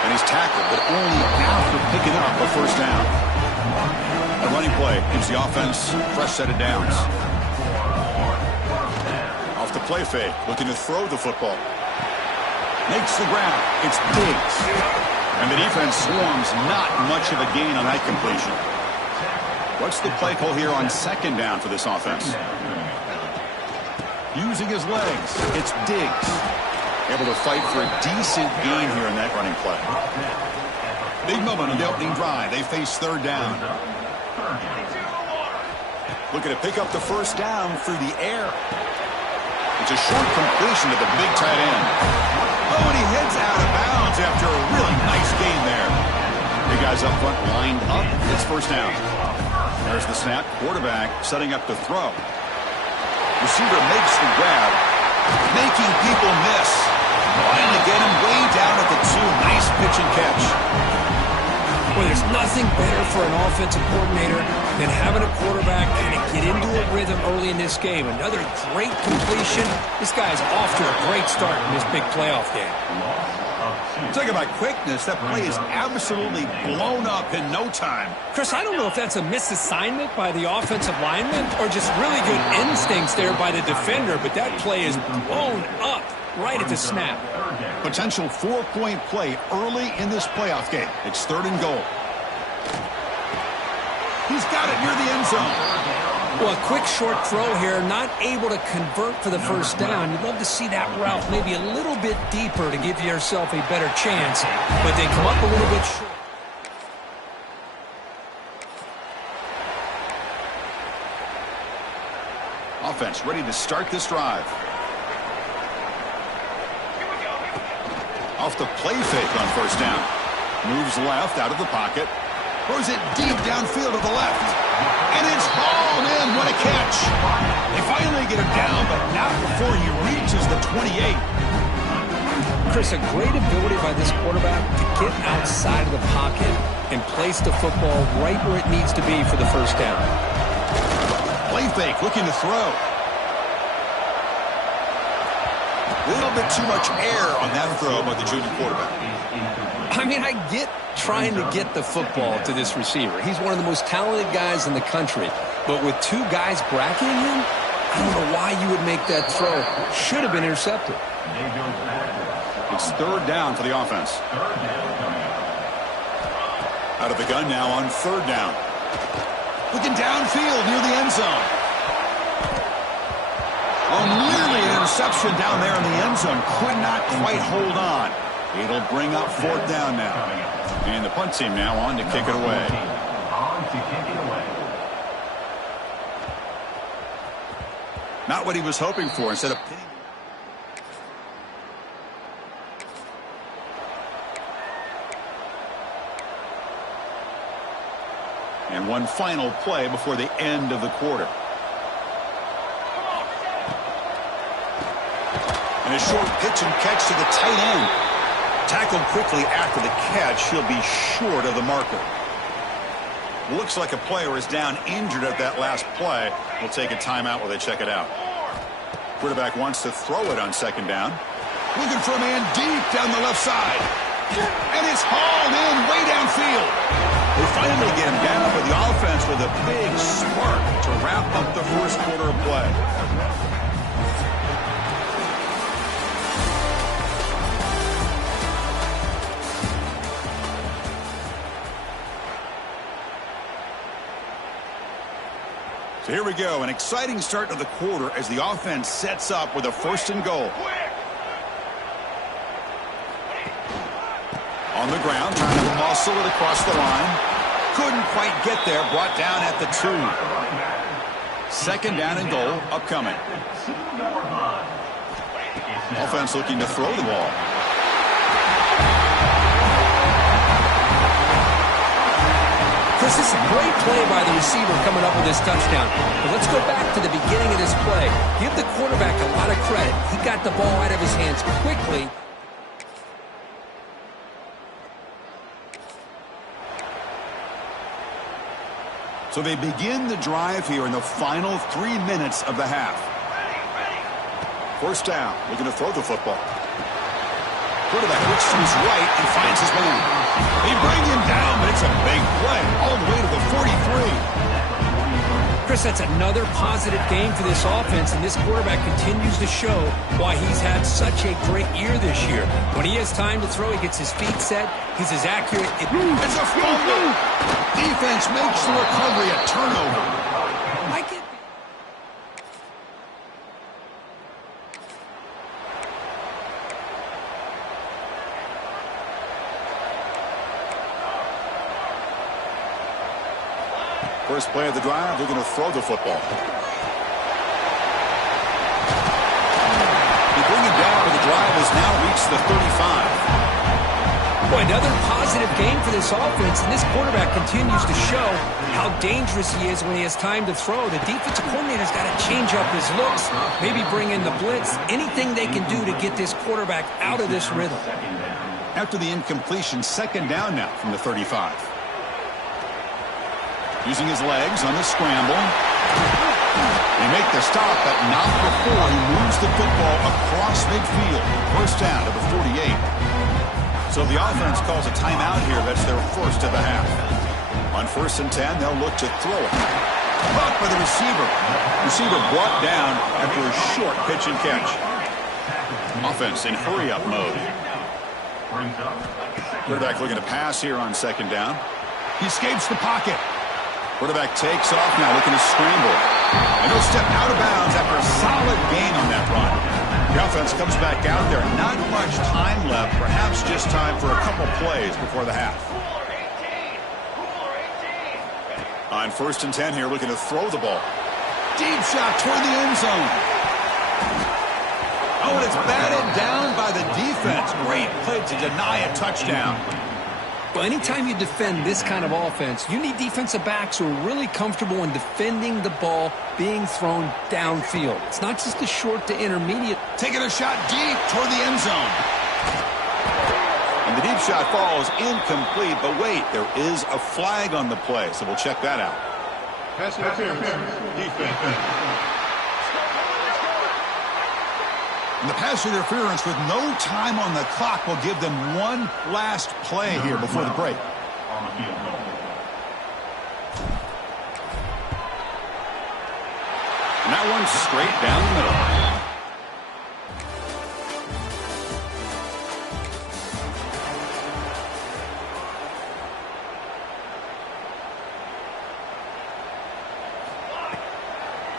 And he's tackled, but only after picking up a first down. A running play gives the offense a fresh set of downs. Off the play fake, looking to throw the football. Makes the ground. It's Diggs. And the defense swarms, not much of a gain on that completion. What's the play call here on second down for this offense? Using his legs, it's Diggs. Able to fight for a decent gain here in that running play. Big moment on the opening drive. They face third down. Looking to pick up the first down through the air. It's a short completion to the big tight end. Oh, and he heads out of bounds after a really nice gain there. Big guys up front lined up. It's first down. There's the snap. Quarterback setting up to throw. Receiver makes the grab, making people miss. Trying to get him way down at the 2. Nice pitch and catch. Well, there's nothing better for an offensive coordinator than having a quarterback kind of get into a rhythm early in this game. Another great completion. This guy's off to a great start in this big playoff game. Talk about quickness. That play is absolutely blown up in no time. Chris, I don't know if that's a misassignment by the offensive lineman or just really good instincts there by the defender, but that play is blown up right at the snap. Potential 4-point play early in this playoff game. It's third and goal. He's got it near the end zone. Well, a quick short throw here, not able to convert for the first down. You'd love to see that route maybe a little bit deeper to give yourself a better chance, but they come up a little bit short. Offense ready to start this drive. Off the play fake on first down. Moves left out of the pocket. Throws it deep downfield to the left. And it's hauled in. What a catch. They finally get him down, but not before he reaches the 28. Chris, a great ability by this quarterback to get outside of the pocket and place the football right where it needs to be for the first down. Play fake, looking to throw. A little bit too much air on that throw by the junior quarterback. I mean, I get trying to get the football to this receiver. He's one of the most talented guys in the country. But with 2 guys bracketing him, I don't know why you would make that throw. Should have been intercepted. It's third down for the offense. Out of the gun now on third down. Looking downfield near the end zone. Oh, nearly an interception down there in the end zone. Could not quite hold on. It'll bring up fourth down now. And the punt team now on to kick it away. Not what he was hoping for. Instead of pitting. And one final play before the end of the quarter. And a short pitch and catch to the tight end. Tackled quickly after the catch. He'll be short of the marker. Looks like a player is down injured at that last play. We'll take a timeout while they check it out. Quarterback wants to throw it on second down. Looking for a man deep down the left side. And it's hauled in way downfield. They finally get him down with the offense with a big spark to wrap up the first quarter of play. So here we go, an exciting start to the quarter as the offense sets up with a first and goal. On the ground, trying to muscle it across the line. Couldn't quite get there, brought down at the 2. Second down and goal upcoming. Offense looking to throw the ball. Chris, this is a great play by the receiver coming up with this touchdown. But let's go back to the beginning of this play. Give the quarterback a lot of credit. He got the ball out of his hands quickly. So they begin the drive here in the final 3 minutes of the half. First down, looking to throw the football. Quarterback looks to his right and finds his man. They bring him down, but it's a big play all the way to the 43. Chris, that's another positive game for this offense, and this quarterback continues to show why he's had such a great year this year. When he has time to throw, he gets his feet set. He's as accurate. It's a fumble. Defense makes the recovery a turnover. I get. First play of the drive, they're going to throw the football. They bring him down, but the drive has now reached the 35. Boy, another positive game for this offense, and this quarterback continues to show how dangerous he is when he has time to throw. The defensive coordinator's got to change up his looks, maybe bring in the blitz, anything they can do to get this quarterback out of this rhythm. After the incompletion, second down now from the 35. Using his legs on the scramble. They make the stop, but not before he moves the football across midfield. First down to the 48. So the offense calls a timeout here. That's their first of the half. On 1st and 10, they'll look to throw it. Caught by the receiver. Receiver brought down after a short pitch and catch. Offense in hurry-up mode. Quarterback looking to pass here on second down. He escapes the pocket. Quarterback takes off now, looking to scramble. And he'll step out of bounds after a solid gain on that run. The offense comes back out there. Not much time left. Perhaps just time for a couple plays before the half. On 1st and 10 here, looking to throw the ball. Deep shot toward the end zone. Oh, and it's batted down by the defense. Great play to deny a touchdown. Well, anytime you defend this kind of offense, you need defensive backs who are really comfortable in defending the ball being thrown downfield. It's not just the short to intermediate. Taking a shot deep toward the end zone. And the deep shot falls incomplete, but wait, there is a flag on the play, so we'll check that out. Pass interference. Defense. And the pass interference with no time on the clock will give them one last play here before the break. And that one's straight down the middle.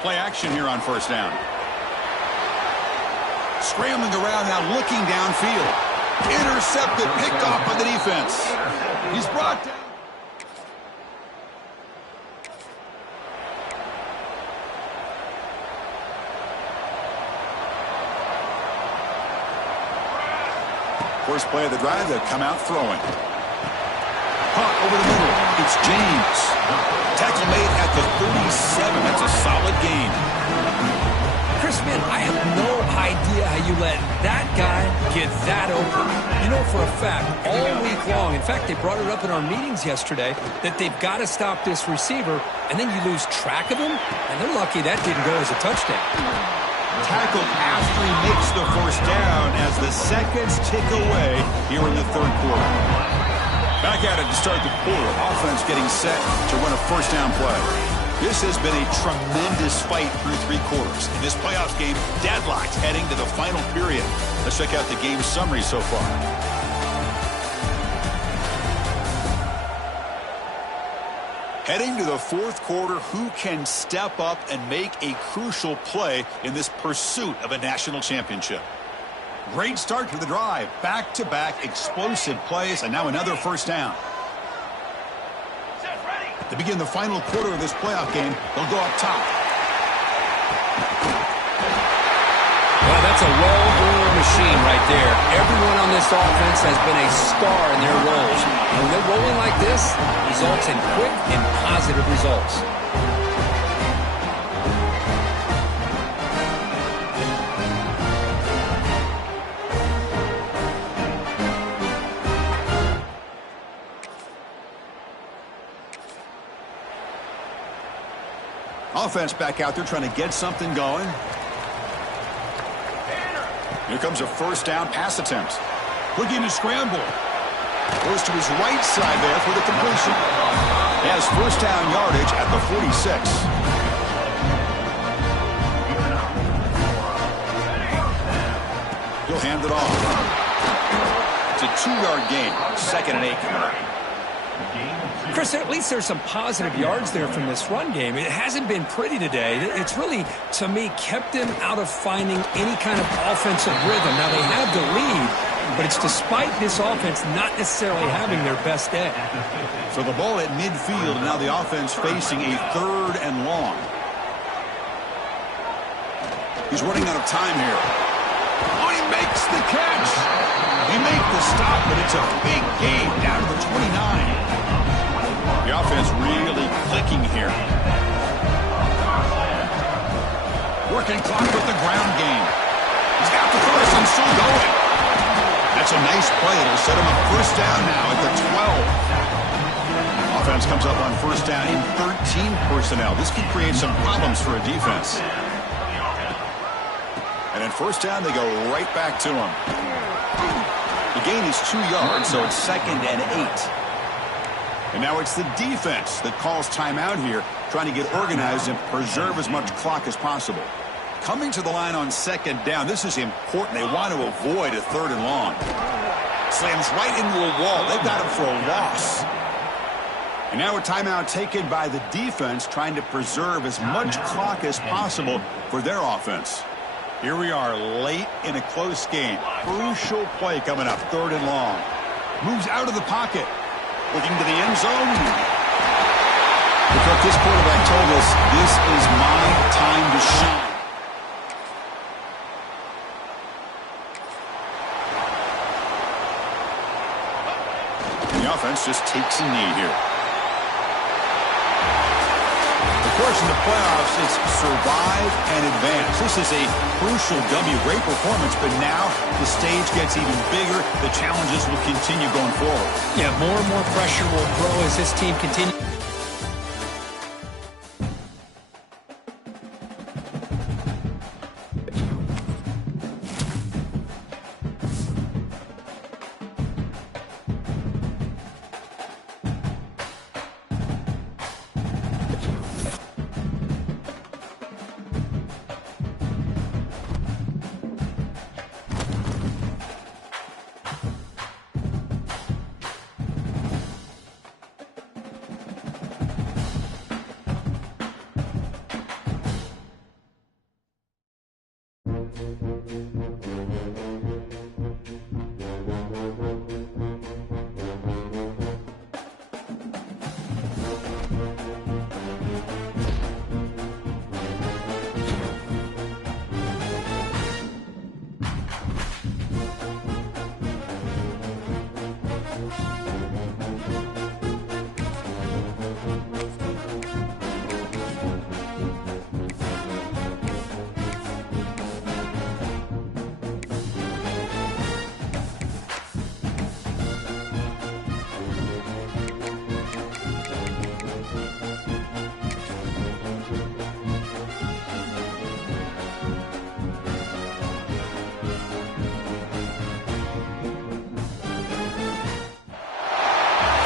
Play action here on 1st down. Scrambling around now, looking downfield. Intercepted, picked off by the defense. He's brought down. First play of the drive, they'll come out throwing. Caught over the middle. It's James. Tackle made at the 37. That's a solid gain. Chris, man, I have no idea how you let that guy get that open. You know for a fact, all week long, in fact, they brought it up in our meetings yesterday, that they've got to stop this receiver, and then you lose track of him, and they're lucky that didn't go as a touchdown. Tackled after he makes the first down as the seconds tick away here in the 3rd quarter. Back at it to start the quarter. Offense getting set to run a first down play. This has been a tremendous fight through 3 quarters. In this playoff game, deadlocked heading to the final period. Let's check out the game summary so far. Heading to the 4th quarter, who can step up and make a crucial play in this pursuit of a national championship? Great start to the drive. Back-to-back explosive plays, and now another first down. To begin the final quarter of this playoff game, they'll go up top. machine right there. Everyone on this offense has been a star in their roles. And when they're rolling like this, results in quick and positive results. Offense back out there trying to get something going. Here comes a first down pass attempt. Looking to scramble. Goes to his right side there for the completion. He has first down yardage at the 46. He'll hand it off. It's a 2-yard gain. 2nd and 8 coming up. Chris, at least there's some positive yards there from this run game. It hasn't been pretty today. It's really, to me, kept them out of finding any kind of offensive rhythm. Now, they have the lead, but it's despite this offense not necessarily having their best day. So the ball at midfield, and now the offense facing a 3rd and long. He's running out of time here. Oh, he makes the catch. He makes the stop, but it's a big gain down to the 29. The offense really clicking here. Working clock with the ground game. He's got the first and still going. That's a nice play. It'll set him up first down now at the 12. Offense comes up on first down in 13 personnel. This could create some problems for a defense. And at first down, they go right back to him. The gain is 2 yards, so it's 2nd and 8. And now it's the defense that calls timeout here, trying to get organized and preserve as much clock as possible. Coming to the line on 2nd down, this is important. They want to avoid a 3rd and long. Slams right into a wall. They've got him for a loss. And now a timeout taken by the defense, trying to preserve as much clock as possible for their offense. Here we are late in a close game. Crucial play coming up, 3rd and long. Moves out of the pocket. Looking to the end zone. Because this quarterback told us, this is my time to shine. And the offense just takes a knee here. Of course, in the playoffs, it's survive and advance. This is a crucial W. Great performance, but now the stage gets even bigger. The challenges will continue going forward. Yeah, more and more pressure will grow as this team continues.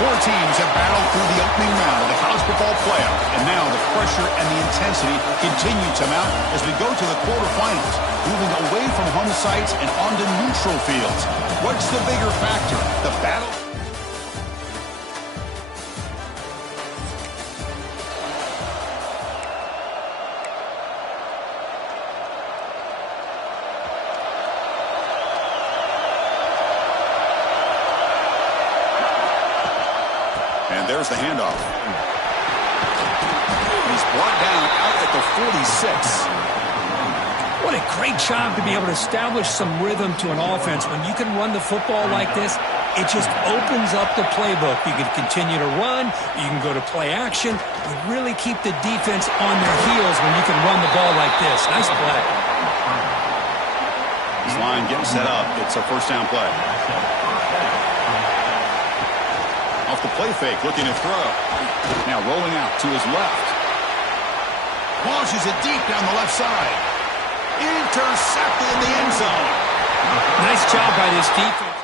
Four teams have battled through the opening round of the college football playoff, and now the pressure and the intensity continue to mount as we go to the quarterfinals, moving away from home sites and onto neutral fields. What's the bigger factor? The battle? And there's the handoff. He's brought down out at the 46. What a great job to be able to establish some rhythm to an offense. When you can run the football like this, it just opens up the playbook. You can continue to run. You can go to play action. You really keep the defense on their heels when you can run the ball like this. Nice play. This line getting set up. It's a first down play. Off the play fake, looking to throw. Now rolling out to his left. Launches it deep down the left side. Intercepted in the end zone. Nice job by this defense.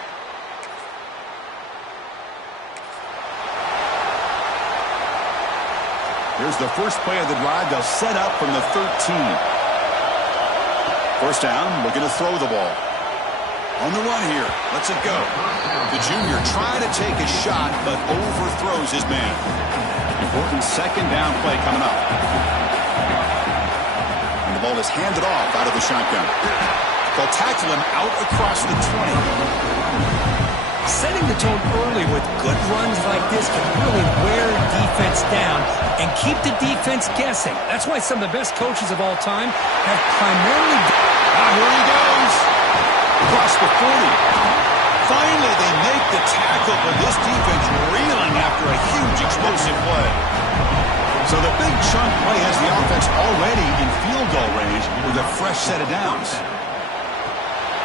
Here's the first play of the drive. They'll set up from the 13. First down, looking to throw the ball. On the run here. Lets it go. The junior trying to take a shot, but overthrows his man. Important second down play coming up. And the ball is handed off out of the shotgun. They'll tackle him out across the 20. Setting the tone early with good runs like this can really wear defense down and keep the defense guessing. That's why some of the best coaches of all time have primarily... Here he goes. Across the 40. Finally, they make the tackle, but this defense reeling after a huge explosive play. So the big chunk play has the offense already in field goal range with a fresh set of downs.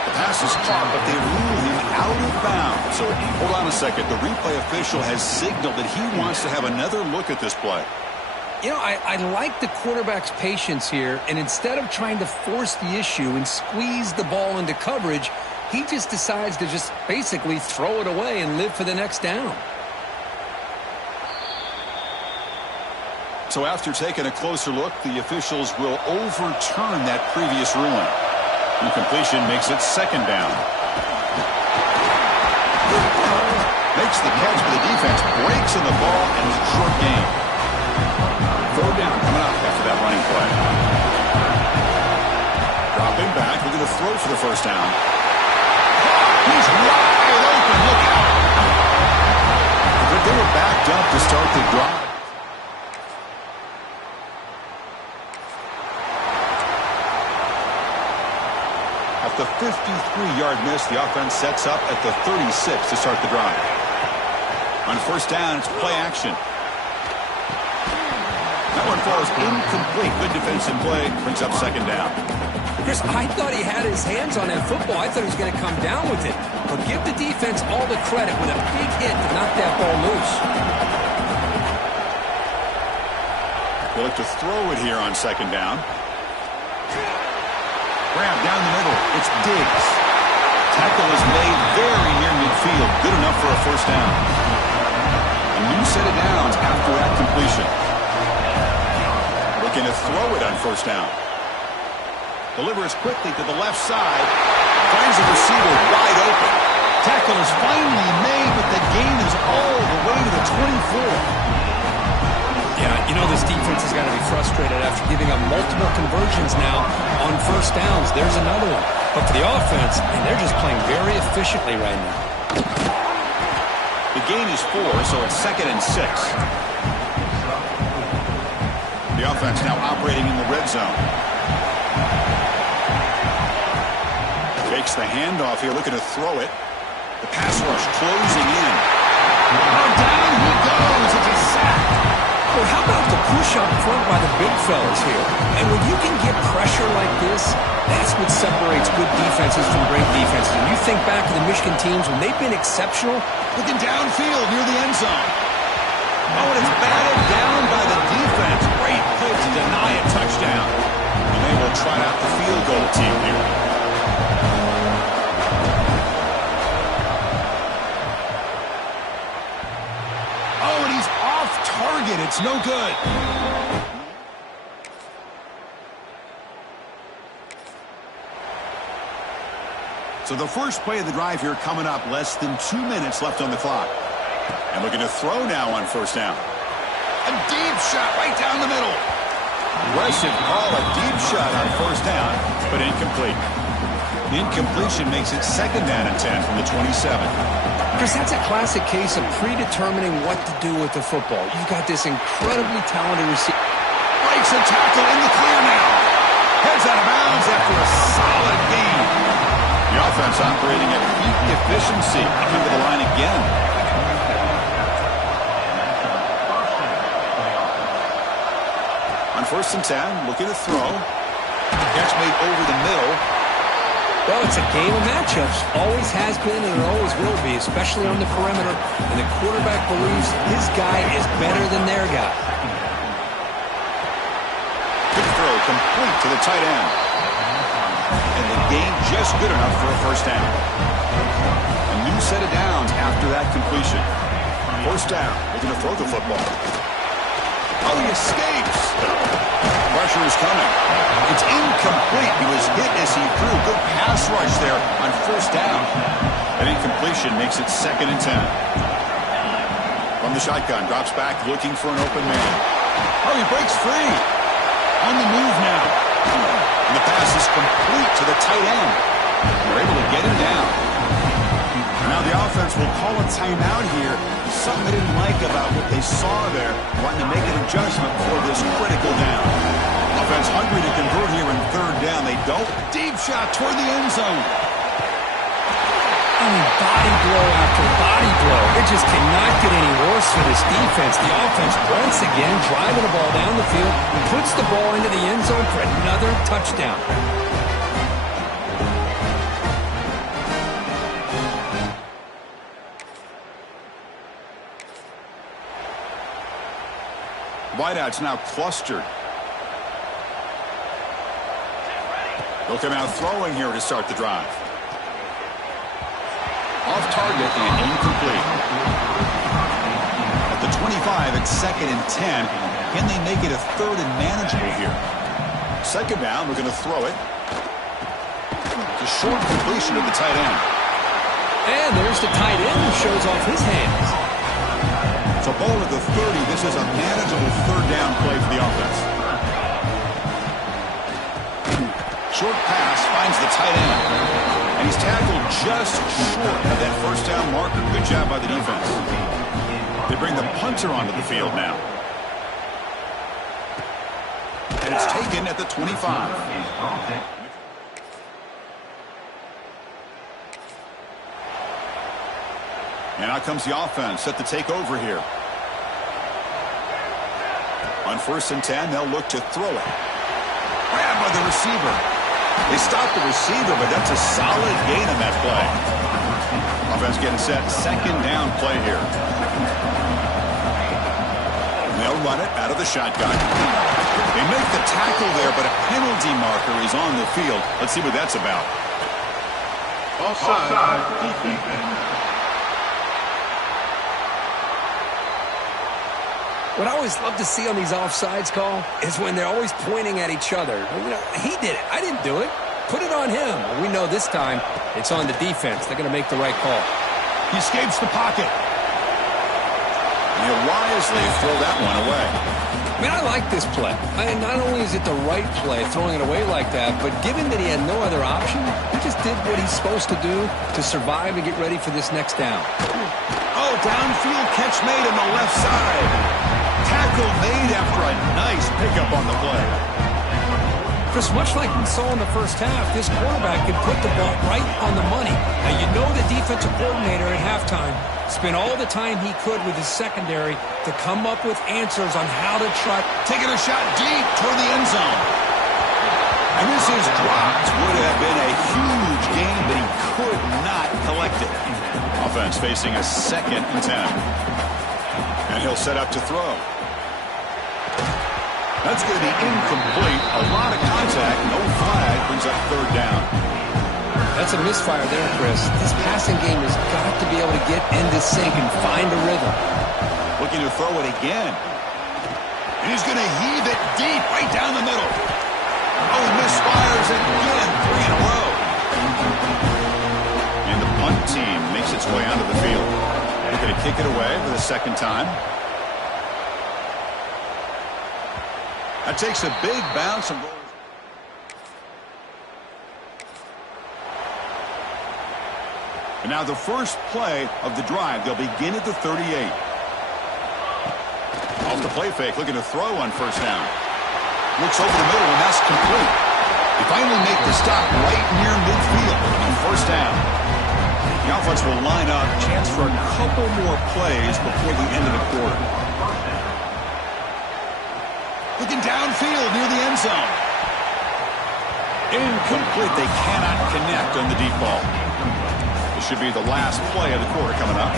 The pass is caught, but they rule him out of bounds. So hold on a second. The replay official has signaled that he wants to have another look at this play. You know, I like the quarterback's patience here, and instead of trying to force the issue and squeeze the ball into coverage, he just decides to just basically throw it away and live for the next down. So after taking a closer look, the officials will overturn that previous ruling. Incompletion makes it second down. Makes the catch, but the defense breaks in the ball and it's a short game. Third down coming up after that running play. Dropping back, we're going to throw for the first down. He's wide open, look out. But they were backed up to start the drive. At the 53-yard miss, the offense sets up at the 36 to start the drive. On first down, it's play action. That one falls incomplete. Good defensive play. Brings up second down. Chris, I thought he had his hands on that football. I thought he was going to come down with it. But give the defense all the credit with a big hit to knock that ball loose. They look to throw it here on second down. Grab down the middle. It's Diggs. Tackle is made very near midfield. Good enough for a first down. A new set of downs after that completion. Looking to throw it on first down. Delivers quickly to the left side. Finds the receiver wide open. Tackle is finally made, but the gain is all the way to the 24. Yeah, you know this defense has got to be frustrated after giving up multiple conversions now on first downs. There's another one. But for the offense, and they're just playing very efficiently right now. The gain is 4, so it's second and 6. The offense now operating in the red zone. Fakes the handoff here, looking to throw it. The pass rush closing in. Oh, down he goes. It's a sack. Well, how about the push up front by the big fellas here? And when you can get pressure like this, that's what separates good defenses from great defenses. And you think back to the Michigan teams when they've been exceptional. Looking downfield near the end zone. Oh, and it's batted down by the defense. Great play to deny a touchdown. And they will try out the field goal team here. Oh, and he's off target. It's no good. So the first play of the drive here coming up, less than 2 minutes left on the clock. And looking to throw now on first down. A deep shot right down the middle. Aggressive call, a deep shot on first down, but incomplete. Incompletion makes it second down and 10 from the 27. Chris, that's a classic case of predetermining what to do with the football. You've got this incredibly talented receiver. Breaks a tackle in the clear now. Heads out of bounds gains after a solid gain. The offense operating at peak efficiency. Coming to the line again. On 1st and 10, looking to throw. Catch made over the middle. Well, it's a game of matchups. Always has been and it always will be, especially on the perimeter. And the quarterback believes his guy is better than their guy. Good throw, complete to the tight end. And the gain just good enough for a 1st down. A new set of downs after that completion. 1st down, looking to throw the football. Oh, he escapes. Pressure is coming. It's incomplete. He was hit as he threw. Good pass rush there on 1st down. An incompletion makes it 2nd and 10. From the shotgun, drops back looking for an open man. Oh, he breaks free. On the move now. And the pass is complete to the tight end. They're able to get him down. Now the offense will call a timeout here. Something they didn't like about what they saw there. Wanting to make an adjustment for this critical down. Offense hungry to convert here in 3rd down. They don't. Deep shot toward the end zone. I mean, body blow after body blow. It just cannot get any worse for this defense. The offense once again driving the ball down the field, puts the ball into the end zone for another touchdown. Wideouts now clustered. They'll come out throwing here to start the drive. Off target and incomplete. At the 25, it's 2nd and 10. Can they make it a 3rd and manageable here? 2nd down, we're going to throw it. It's a short completion of the tight end. And there's the tight end who shows off his hands. So ball at the 30. This is a manageable 3rd down play for the offense. Short pass finds the tight end. And he's tackled just short of that 1st down marker. Good job by the defense. They bring the punter onto the field now. And it's taken at the 25. And out comes the offense set to take over here. On 1st and 10, they'll look to throw it. Grabbed by the receiver. They stopped the receiver, but that's a solid gain on that play. Offense getting set. 2nd down play here. They'll run it out of the shotgun. They make the tackle there, but a penalty marker is on the field. Let's see what that's about. Offside. Defense. What I always love to see on these offsides call is when they're always pointing at each other. You know, he did it. I didn't do it. Put it on him. We know this time it's on the defense. They're going to make the right call. He escapes the pocket. He'll wisely throw that one away. I mean, I like this play. I mean, not only is it the right play, throwing it away like that, but given that he had no other option, he just did what he's supposed to do to survive and get ready for this next down. Oh, downfield catch made on the left side. Tackle made after a nice pickup on the play. Chris, much like we saw in the 1st half, this quarterback can put the ball right on the money. Now, you know the defensive coordinator at halftime spent all the time he could with his secondary to come up with answers on how to try. Taking a shot deep toward the end zone. And this is dropped. Would have been a huge gain, but he could not collect it. Offense facing a 2nd and 10. And he'll set up to throw. That's going to be incomplete. A lot of contact. No flag. Brings up 3rd down. That's a misfire there, Chris. This passing game has got to be able to get into sync and find a rhythm. Looking to throw it again. And he's going to heave it deep right down the middle. Oh, misfires again. 3 in a row. And the punt team makes its way onto the field. They're going to kick it away for the 2nd time. That takes a big bounce and rolls. And now the first play of the drive. They'll begin at the 38. Off the play fake, looking to throw on 1st down. Looks over the middle, and that's complete. They finally make the stop right near midfield on first down. The offense will line up. Chance for a couple more plays before the end of the quarter. Looking downfield near the end zone. Incomplete. They cannot connect on the deep ball. This should be the last play of the quarter coming up.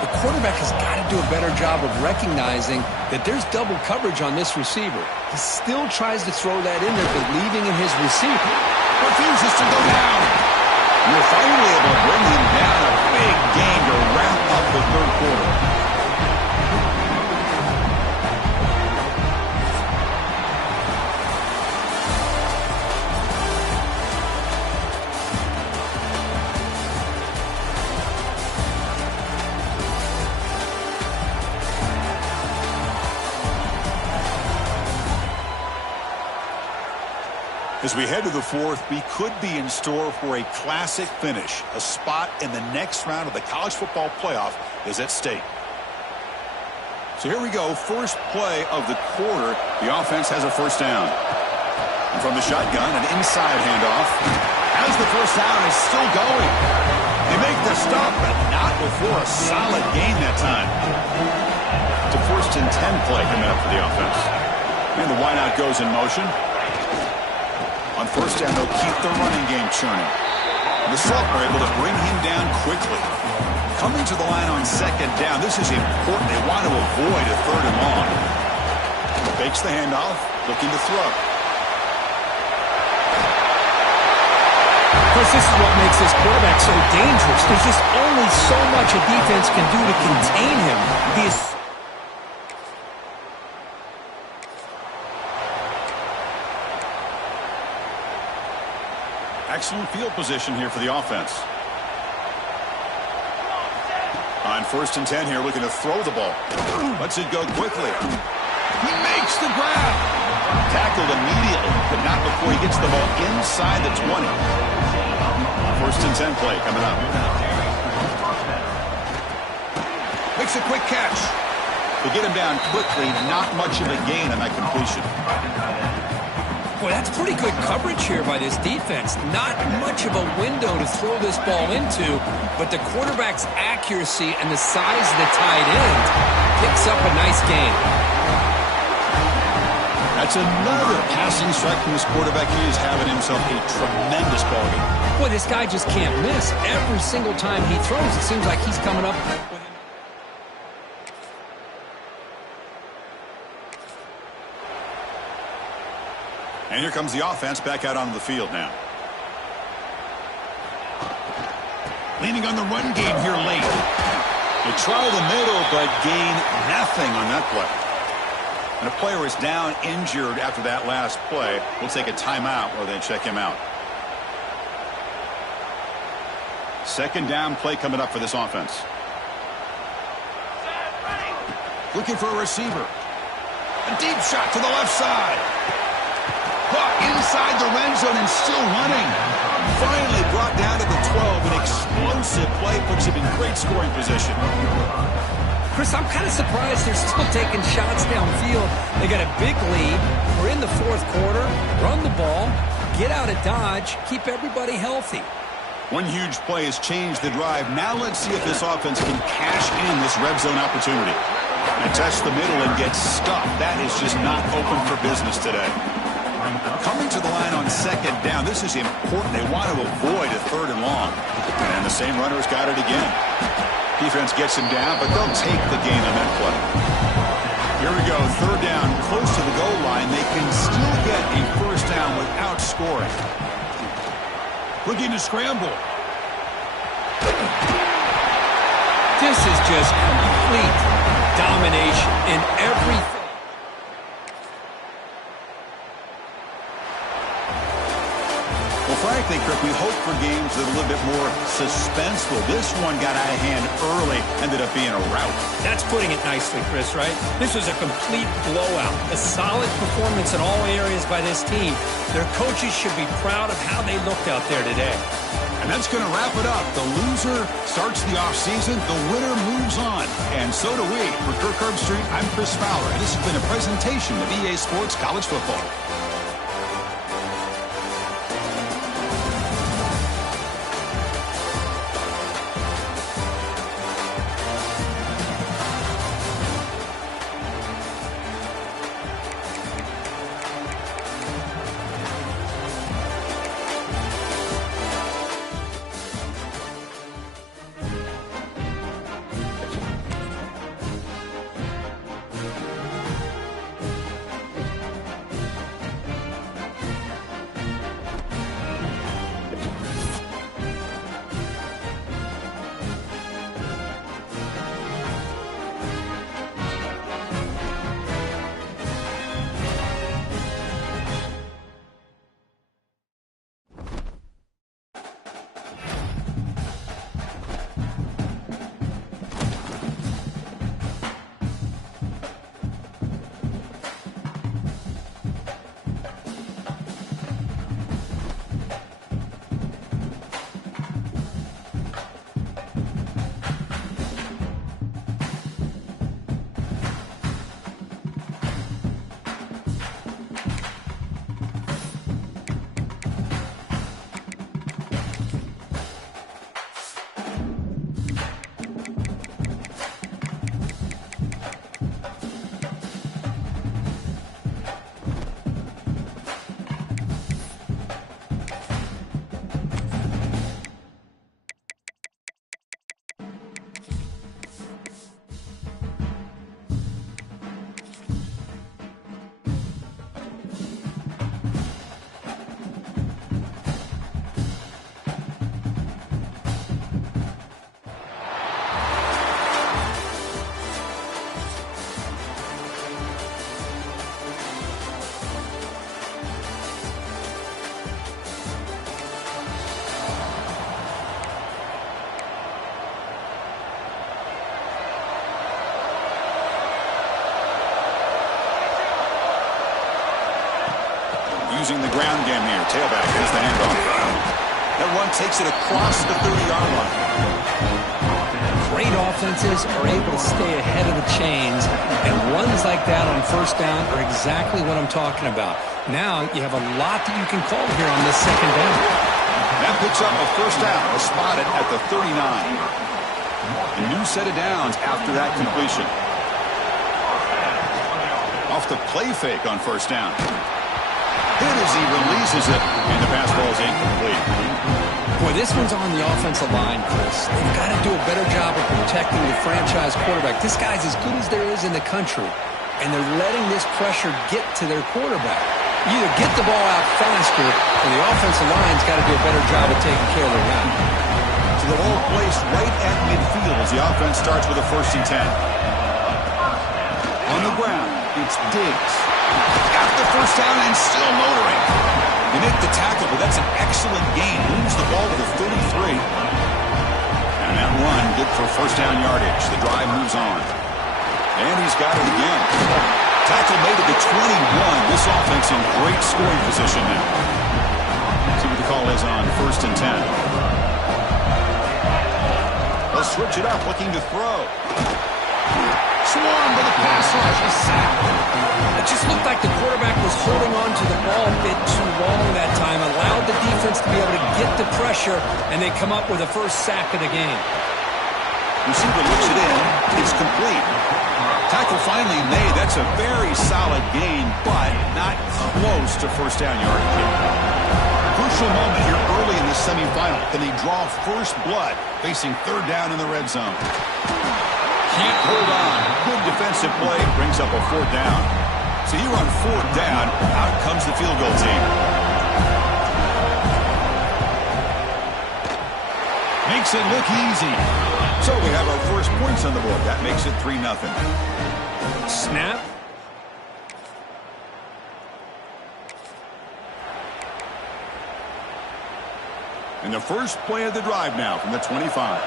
The quarterback has got to do a better job of recognizing that there's double coverage on this receiver. He still tries to throw that in there, believing in his receiver. Refuses to go down. You're finally able to bring him down. A big gain to wrap up the third quarter. As we head to the fourth, we could be in store for a classic finish. A spot in the next round of the college football playoff is at stake. So here we go. First play of the quarter. The offense has a first down. And from the shotgun, an inside handoff. As the first down is still going. They make the stop, but not before a solid gain that time. It's a 1st and 10 play coming up for the offense. And the wideout goes in motion. On first down, they'll keep the running game churning. And the Salt are able to bring him down quickly. Coming to the line on second down, this is important. They want to avoid a 3rd and long. Fakes the handoff, looking to throw. Of course, this is what makes this quarterback so dangerous. There's just only so much a defense can do to contain him. He is... Excellent field position here for the offense. On 1st and 10 here, looking to throw the ball. Lets it go quickly. He makes the grab. Tackled immediately, but not before he gets the ball inside the 20. 1st and 10 play coming up. Makes a quick catch. They get him down quickly, not much of a gain on that completion. Boy, that's pretty good coverage here by this defense. Not much of a window to throw this ball into, but the quarterback's accuracy and the size of the tight end picks up a nice gain. That's another passing strike from this quarterback. He is having himself a tremendous ball game. Boy, this guy just can't miss. Every single time he throws, it seems like he's coming up with him. And here comes the offense back out onto the field now. Leaning on the run game here late. They try the middle, but gain nothing on that play. And a player is down injured after that last play. We'll take a timeout or they check him out. 2nd down play coming up for this offense. Looking for a receiver. A deep shot to the left side. Inside the red zone and still running. Finally brought down to the 12. An explosive play puts him in great scoring position. Chris, I'm kind of surprised they're still taking shots downfield. They got a big lead. We're in the 4th quarter. Run the ball. Get out of Dodge. Keep everybody healthy. One huge play has changed the drive. Now let's see if this offense can cash in this red zone opportunity. And test the middle and get stuffed. That is just not open for business today. Coming to the line on 2nd down, this is important. They want to avoid a 3rd and long. And the same runner's got it again. Defense gets him down, but they'll take the gain on that play. Here we go, 3rd down, close to the goal line. They can still get a first down without scoring. Looking to scramble. This is just complete domination in everything. Frankly, Kirk, we hope for games that are a little bit more suspenseful. This one got out of hand early, ended up being a rout. That's putting it nicely, Chris, right? This was a complete blowout. A solid performance in all areas by this team. Their coaches should be proud of how they looked out there today. And that's going to wrap it up. The loser starts the offseason. The winner moves on. And so do we. For Kirk Herbstreit, I'm Chris Fowler. And this has been a presentation of EA Sports College Football. using the ground game here. Tailback has the handoff. That run takes it across the 30-yard line. Great offenses are able to stay ahead of the chains, and runs like that on first down are exactly what I'm talking about. Now you have a lot that you can call here on this second down. That picks up a first down, spotted at the 39. A new set of downs after that completion. Off the play fake on first down. Hit as he releases it, and the pass ball is incomplete. Boy, this one's on the offensive line, Chris. They've got to do a better job of protecting the franchise quarterback. This guy's as good as there is in the country, and they're letting this pressure get to their quarterback. You either get the ball out faster, or the offensive line's got to do a better job of taking care of their guy. So the ball placed right at midfield as the offense starts with a 1st and 10. On the ground, it's Diggs. Got the first down and still motoring. He made the tackle, but that's an excellent gain. Moves the ball to the 33. And that run, good for first down yardage. The drive moves on. And he's got it again. Tackle made at the 21. This offense in great scoring position now. See what the call is on 1st and 10. They'll switch it up, looking to throw. Swarmed by the pass rush. He's sacked. It just looked like the quarterback was holding on to the ball a bit too long that time, allowed the defense to be able to get the pressure, and they come up with the first sack of the game. Receiver looks it in. It's complete. Tackle finally made. That's a very solid gain, but not close to first down yardage. Crucial moment here early in the semifinal. Can they draw first blood facing 3rd down in the red zone? Can't hold on. Good defensive play. Brings up a 4th down. So here on 4th down, out comes the field goal team. Makes it look easy. So we have our first points on the board. That makes it 3-0. Snap. And the first play of the drive now from the 25.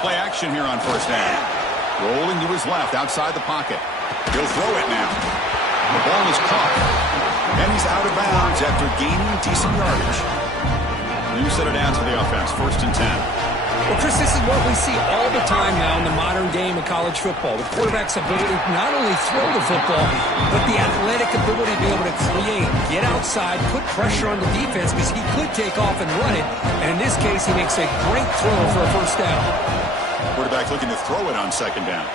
Play action here on first down. Rolling to his left outside the pocket. He'll throw it now. The ball is caught. And he's out of bounds after gaining decent yardage. New set of downs for the offense. 1st and 10. Well, Chris, this is what we see all the time now in the modern game of college football. The quarterback's ability to not only throw the football, but the athletic ability to be able to create, get outside, put pressure on the defense because he could take off and run it. And in this case, he makes a great throw for a first down. Quarterback looking to throw it on 2nd down.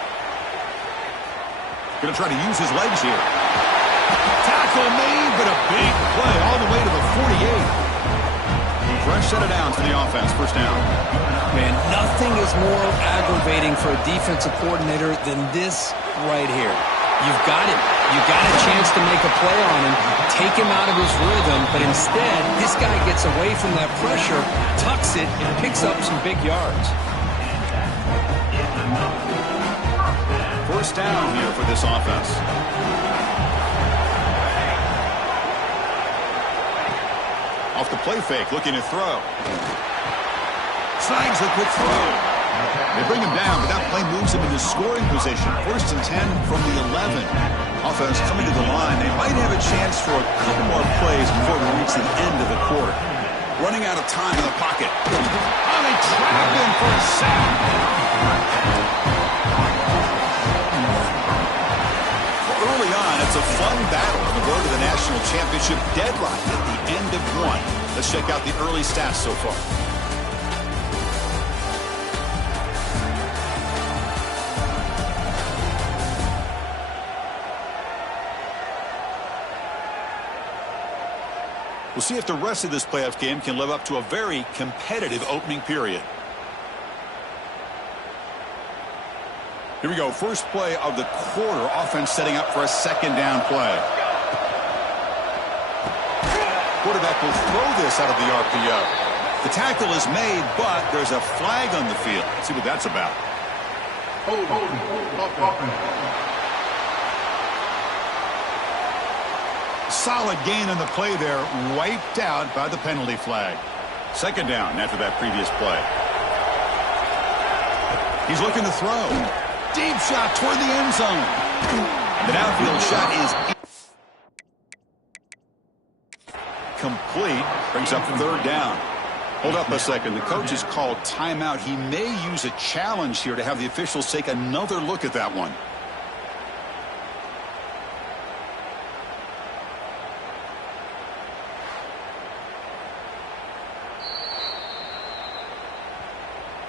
Going to try to use his legs here. Tackle made, but a big play all the way to the 48. Fresh set of downs for the offense. First down. Man, nothing is more aggravating for a defensive coordinator than this right here. You've got it. You've got a chance to make a play on him, take him out of his rhythm, but instead, this guy gets away from that pressure, tucks it, and picks up some big yards. First down here for this offense. Off the play fake, looking to throw. Snags the quick throw. They bring him down, but that play moves him into scoring position. 1st and 10 from the 11. Offense coming to the line. They might have a chance for a couple more plays before we reach the end of the quarter. Running out of time in the pocket. Oh, they trap him for a sack. Early on, it's a fun battle on the road to the national championship deadline at the end of one. Let's check out the early stats so far. We'll see if the rest of this playoff game can live up to a very competitive opening period. Here we go. First play of the quarter. Offense setting up for a 2nd down play. Quarterback will throw this out of the RPO. The tackle is made, but there's a flag on the field. Let's see what that's about. Solid gain on the play there. Wiped out by the penalty flag. 2nd down after that previous play. He's looking to throw. Deep shot toward the end zone. The downfield shot is complete. Brings up third down. Hold up a second. The coach has called timeout. He may use a challenge here to have the officials take another look at that one.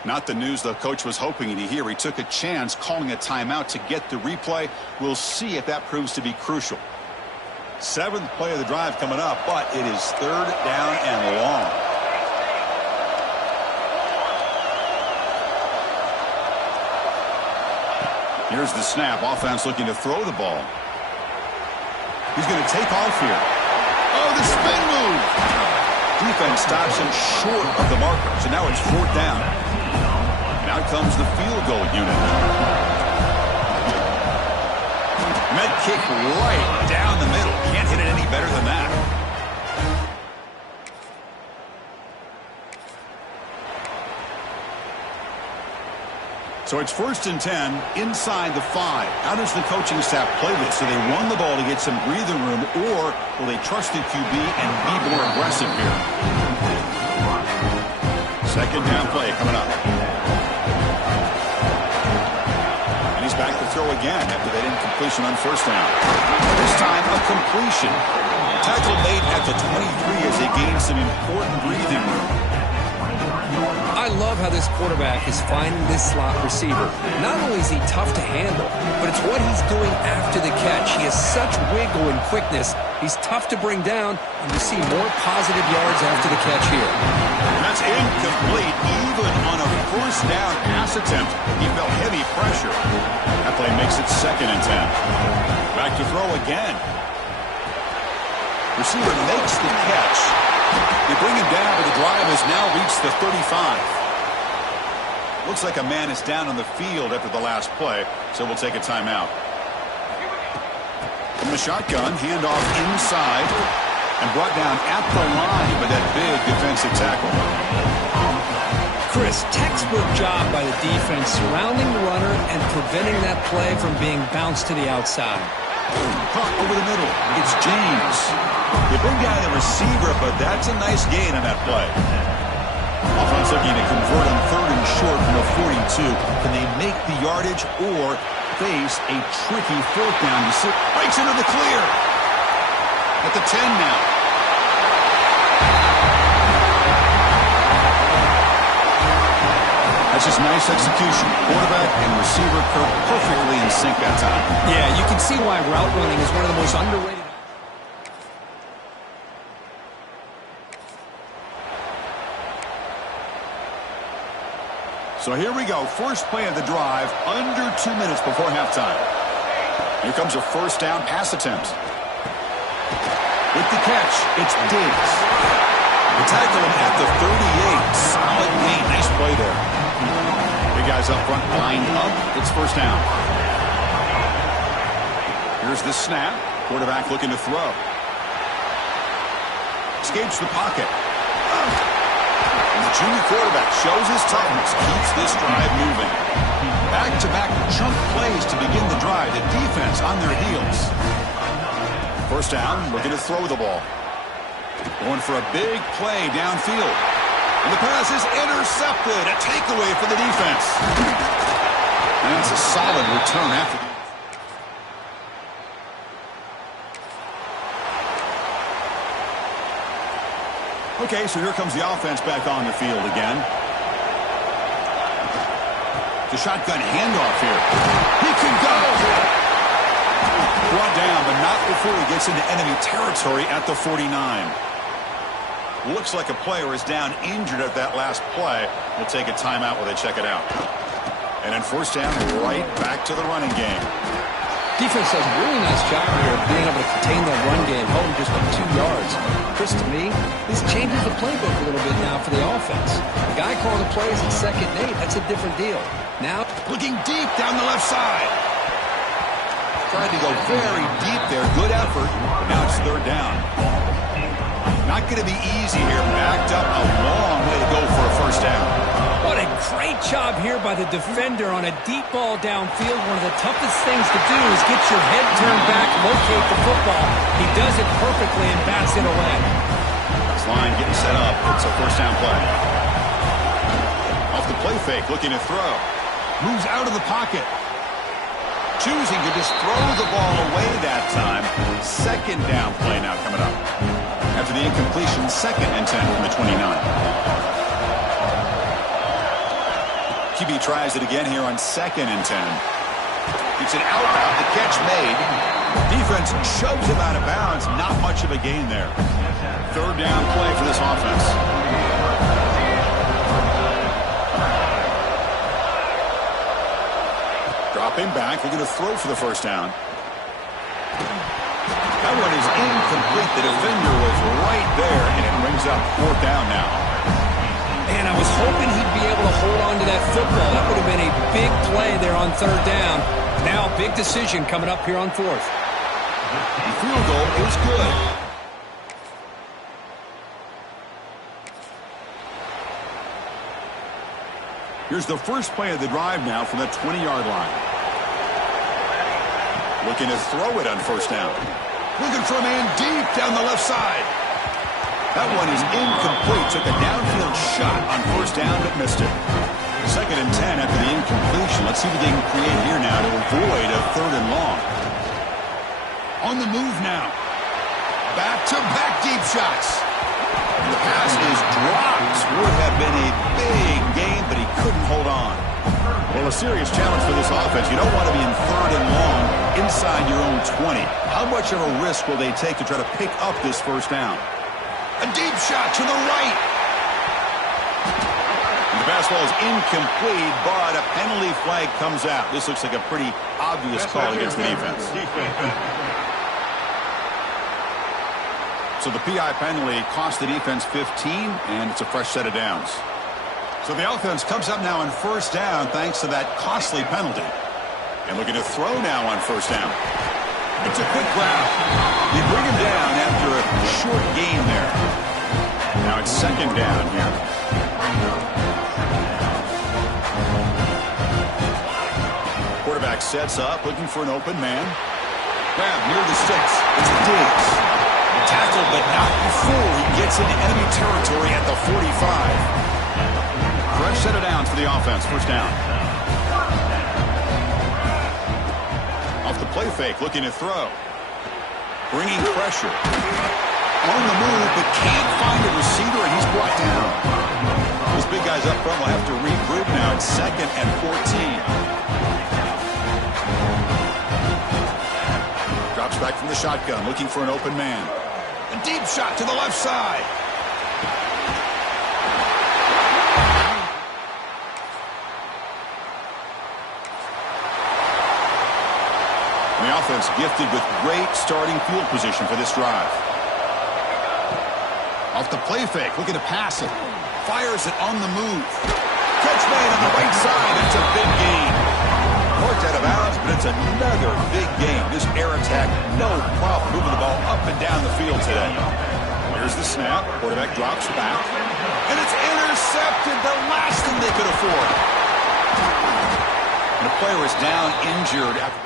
Not the news the coach was hoping to hear. He took a chance calling a timeout to get the replay. We'll see if that proves to be crucial. 7th play of the drive coming up, but it is third down and long. Here's the snap. Offense looking to throw the ball. He's going to take off here. Oh, the spin move. Defense stops him short of the marker, so now it's 4th down. Now comes the field goal unit. And that kick right down the middle. Can't hit it any better than that. So it's 1st and 10 inside the 5. How does the coaching staff play this? Do they run the ball to get some breathing room, or will they trust the QB and be more aggressive here? 2nd down play coming up. And he's back to throw again after that incompletion on 1st down. This time a completion. Tackle made at the 23 as they gain some important breathing room. I love how this quarterback is finding this slot receiver. Not only is he tough to handle, but it's what he's doing after the catch. He has such wiggle and quickness. He's tough to bring down, and you see more positive yards after the catch here. That's incomplete. Even on a 1st down pass attempt, he felt heavy pressure. That play makes it 2nd and 10. Back to throw again. Receiver makes the catch. They bring him down, but the drive has now reached the 35. Looks like a man is down on the field after the last play, so we'll take a timeout. From the shotgun, handoff inside, and brought down at the line by that big defensive tackle. Chris, textbook job by the defense surrounding the runner and preventing that play from being bounced to the outside. Caught over the middle. It's James. They bring down the receiver, but that's a nice gain on that play. Offense looking to convert on 3rd and short from the 42. Can they make the yardage or face a tricky 4th down? Breaks into the clear. At the 10 now. That's just nice execution. Quarterback and receiver perfectly in sync that time. Yeah, you can see why route running is one of the most underrated. So here we go. First play of the drive, under 2 minutes before halftime. Here comes a 1st down pass attempt. With the catch, it's Diggs. They tackle him at the 38. Solid gain. Nice play there. Big guys up front, lined up. It's 1st down. Here's the snap. Quarterback looking to throw. Escapes the pocket. And the junior quarterback shows his toughness, keeps this drive moving. Back-to-back chunk plays to begin the drive. The defense on their heels. 1st down, looking to throw the ball. Going for a big play downfield. And the pass is intercepted. A takeaway for the defense. And it's a solid return after the... Okay, so here comes the offense back on the field again. The shotgun handoff here. He can go! Brought down, but not before he gets into enemy territory at the 49. Looks like a player is down injured at that last play. We'll take a timeout while they check it out. And then 1st down, right back to the running game. Defense does a really nice job here of being able to contain that run game, home just by 2 yards. Chris, to me, this changes the playbook a little bit now for the offense. The guy calling the plays at 2nd and 8, that's a different deal. Now, looking deep down the left side. Tried to go very deep there. Good effort. But now it's 3rd down. Not going to be easy here. Backed up a long way to go for a 1st down. What a great job here by the defender on a deep ball downfield. One of the toughest things to do is get your head turned back, locate the football. He does it perfectly and bats it away. This line getting set up. It's a first down play. Off the play fake, looking to throw. Moves out of the pocket. Choosing to just throw the ball away that time. Second down play now coming up. After the incompletion, 2nd and 10 from the 29. QB tries it again here on 2nd and 10. It's an out route. The catch made. Defense shoves him out of bounds. Not much of a gain there. 3rd down play for this offense. Dropping back. They're going to throw for the first down. That one is incomplete. The defender was right there, and it brings up 4th down now. Man, I was hoping he'd be able to hold on to that football. That would have been a big play there on 3rd down. Now, big decision coming up here on 4th. The field goal is good. Here's the first play of the drive now from the 20-yard line. Looking to throw it on 1st down. Looking for a man deep down the left side. That one is incomplete. Took a downfield shot on 1st down, but missed it. 2nd and 10 after the incompletion. Let's see what they can create here now to avoid a 3rd and long. On the move now. Back-to-back deep shots. The pass is dropped. Would have been a big game, but he couldn't hold on. Well, a serious challenge for this offense. You don't want to be in 3rd and long inside your own 20. How much of a risk will they take to try to pick up this 1st down? A deep shot to the right. And the pass ball is incomplete, but a penalty flag comes out. This looks like a pretty obvious call against the defense. So the PI penalty cost the defense 15, and it's a fresh set of downs. So the offense comes up now on 1st down thanks to that costly penalty. And looking to throw now on 1st down. It's a quick grab. They bring him down after a short gain there. Now it's 2nd down here. Quarterback sets up, looking for an open man. Grab near the sticks. It's Diggs. Tackled, but not before he gets into enemy territory at the 45. Fresh set of downs for the offense. 1st down. Off the play fake, looking to throw. Bringing pressure. On the move, but can't find a receiver, and he's brought down. Those big guys up front will have to regroup now. It's 2nd and 14. Drops back from the shotgun, looking for an open man. A deep shot to the left side. The offense gifted with great starting field position for this drive. Off the play fake, looking to pass it. Fires it on the move. Catch made on the right side. It's a big gain. Marked out of bounds, but it's another big game. This air attack, no problem moving the ball up and down the field today. Here's the snap. Quarterback drops back. And it's intercepted. The last thing they could afford. And the player is down injured after.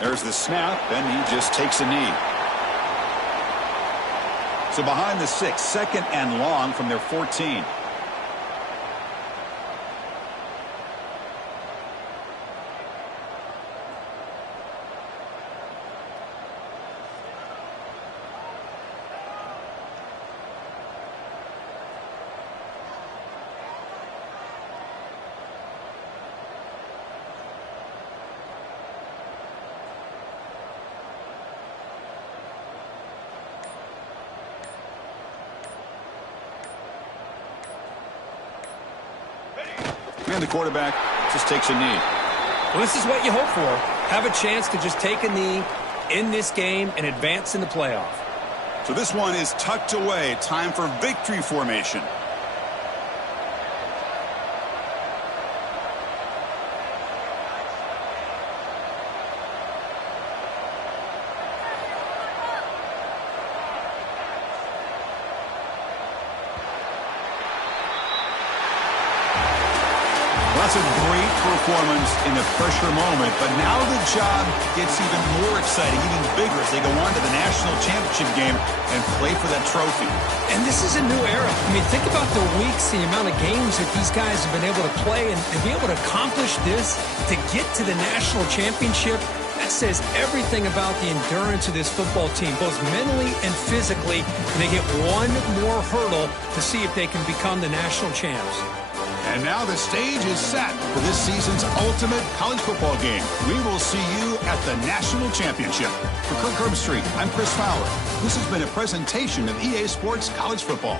There's the snap, and he just takes a knee. So behind the 6, 2nd and long from their 14. And the quarterback just takes a knee. Well, this is what you hope for. Have a chance to just take a knee in this game and advance in the playoff. So this one is tucked away. Time for victory formation. That's a great performance in the pressure moment, but now the job gets even more exciting, even bigger as they go on to the national championship game and play for that trophy. And this is a new era. I mean, think about the weeks, the amount of games that these guys have been able to play, and to be able to accomplish this, to get to the national championship, that says everything about the endurance of this football team, both mentally and physically. They hit one more hurdle to see if they can become the national champs. And now the stage is set for this season's ultimate college football game. We will see you at the national championship. For Kirk Herbstreit, I'm Chris Fowler. This has been a presentation of EA Sports College Football.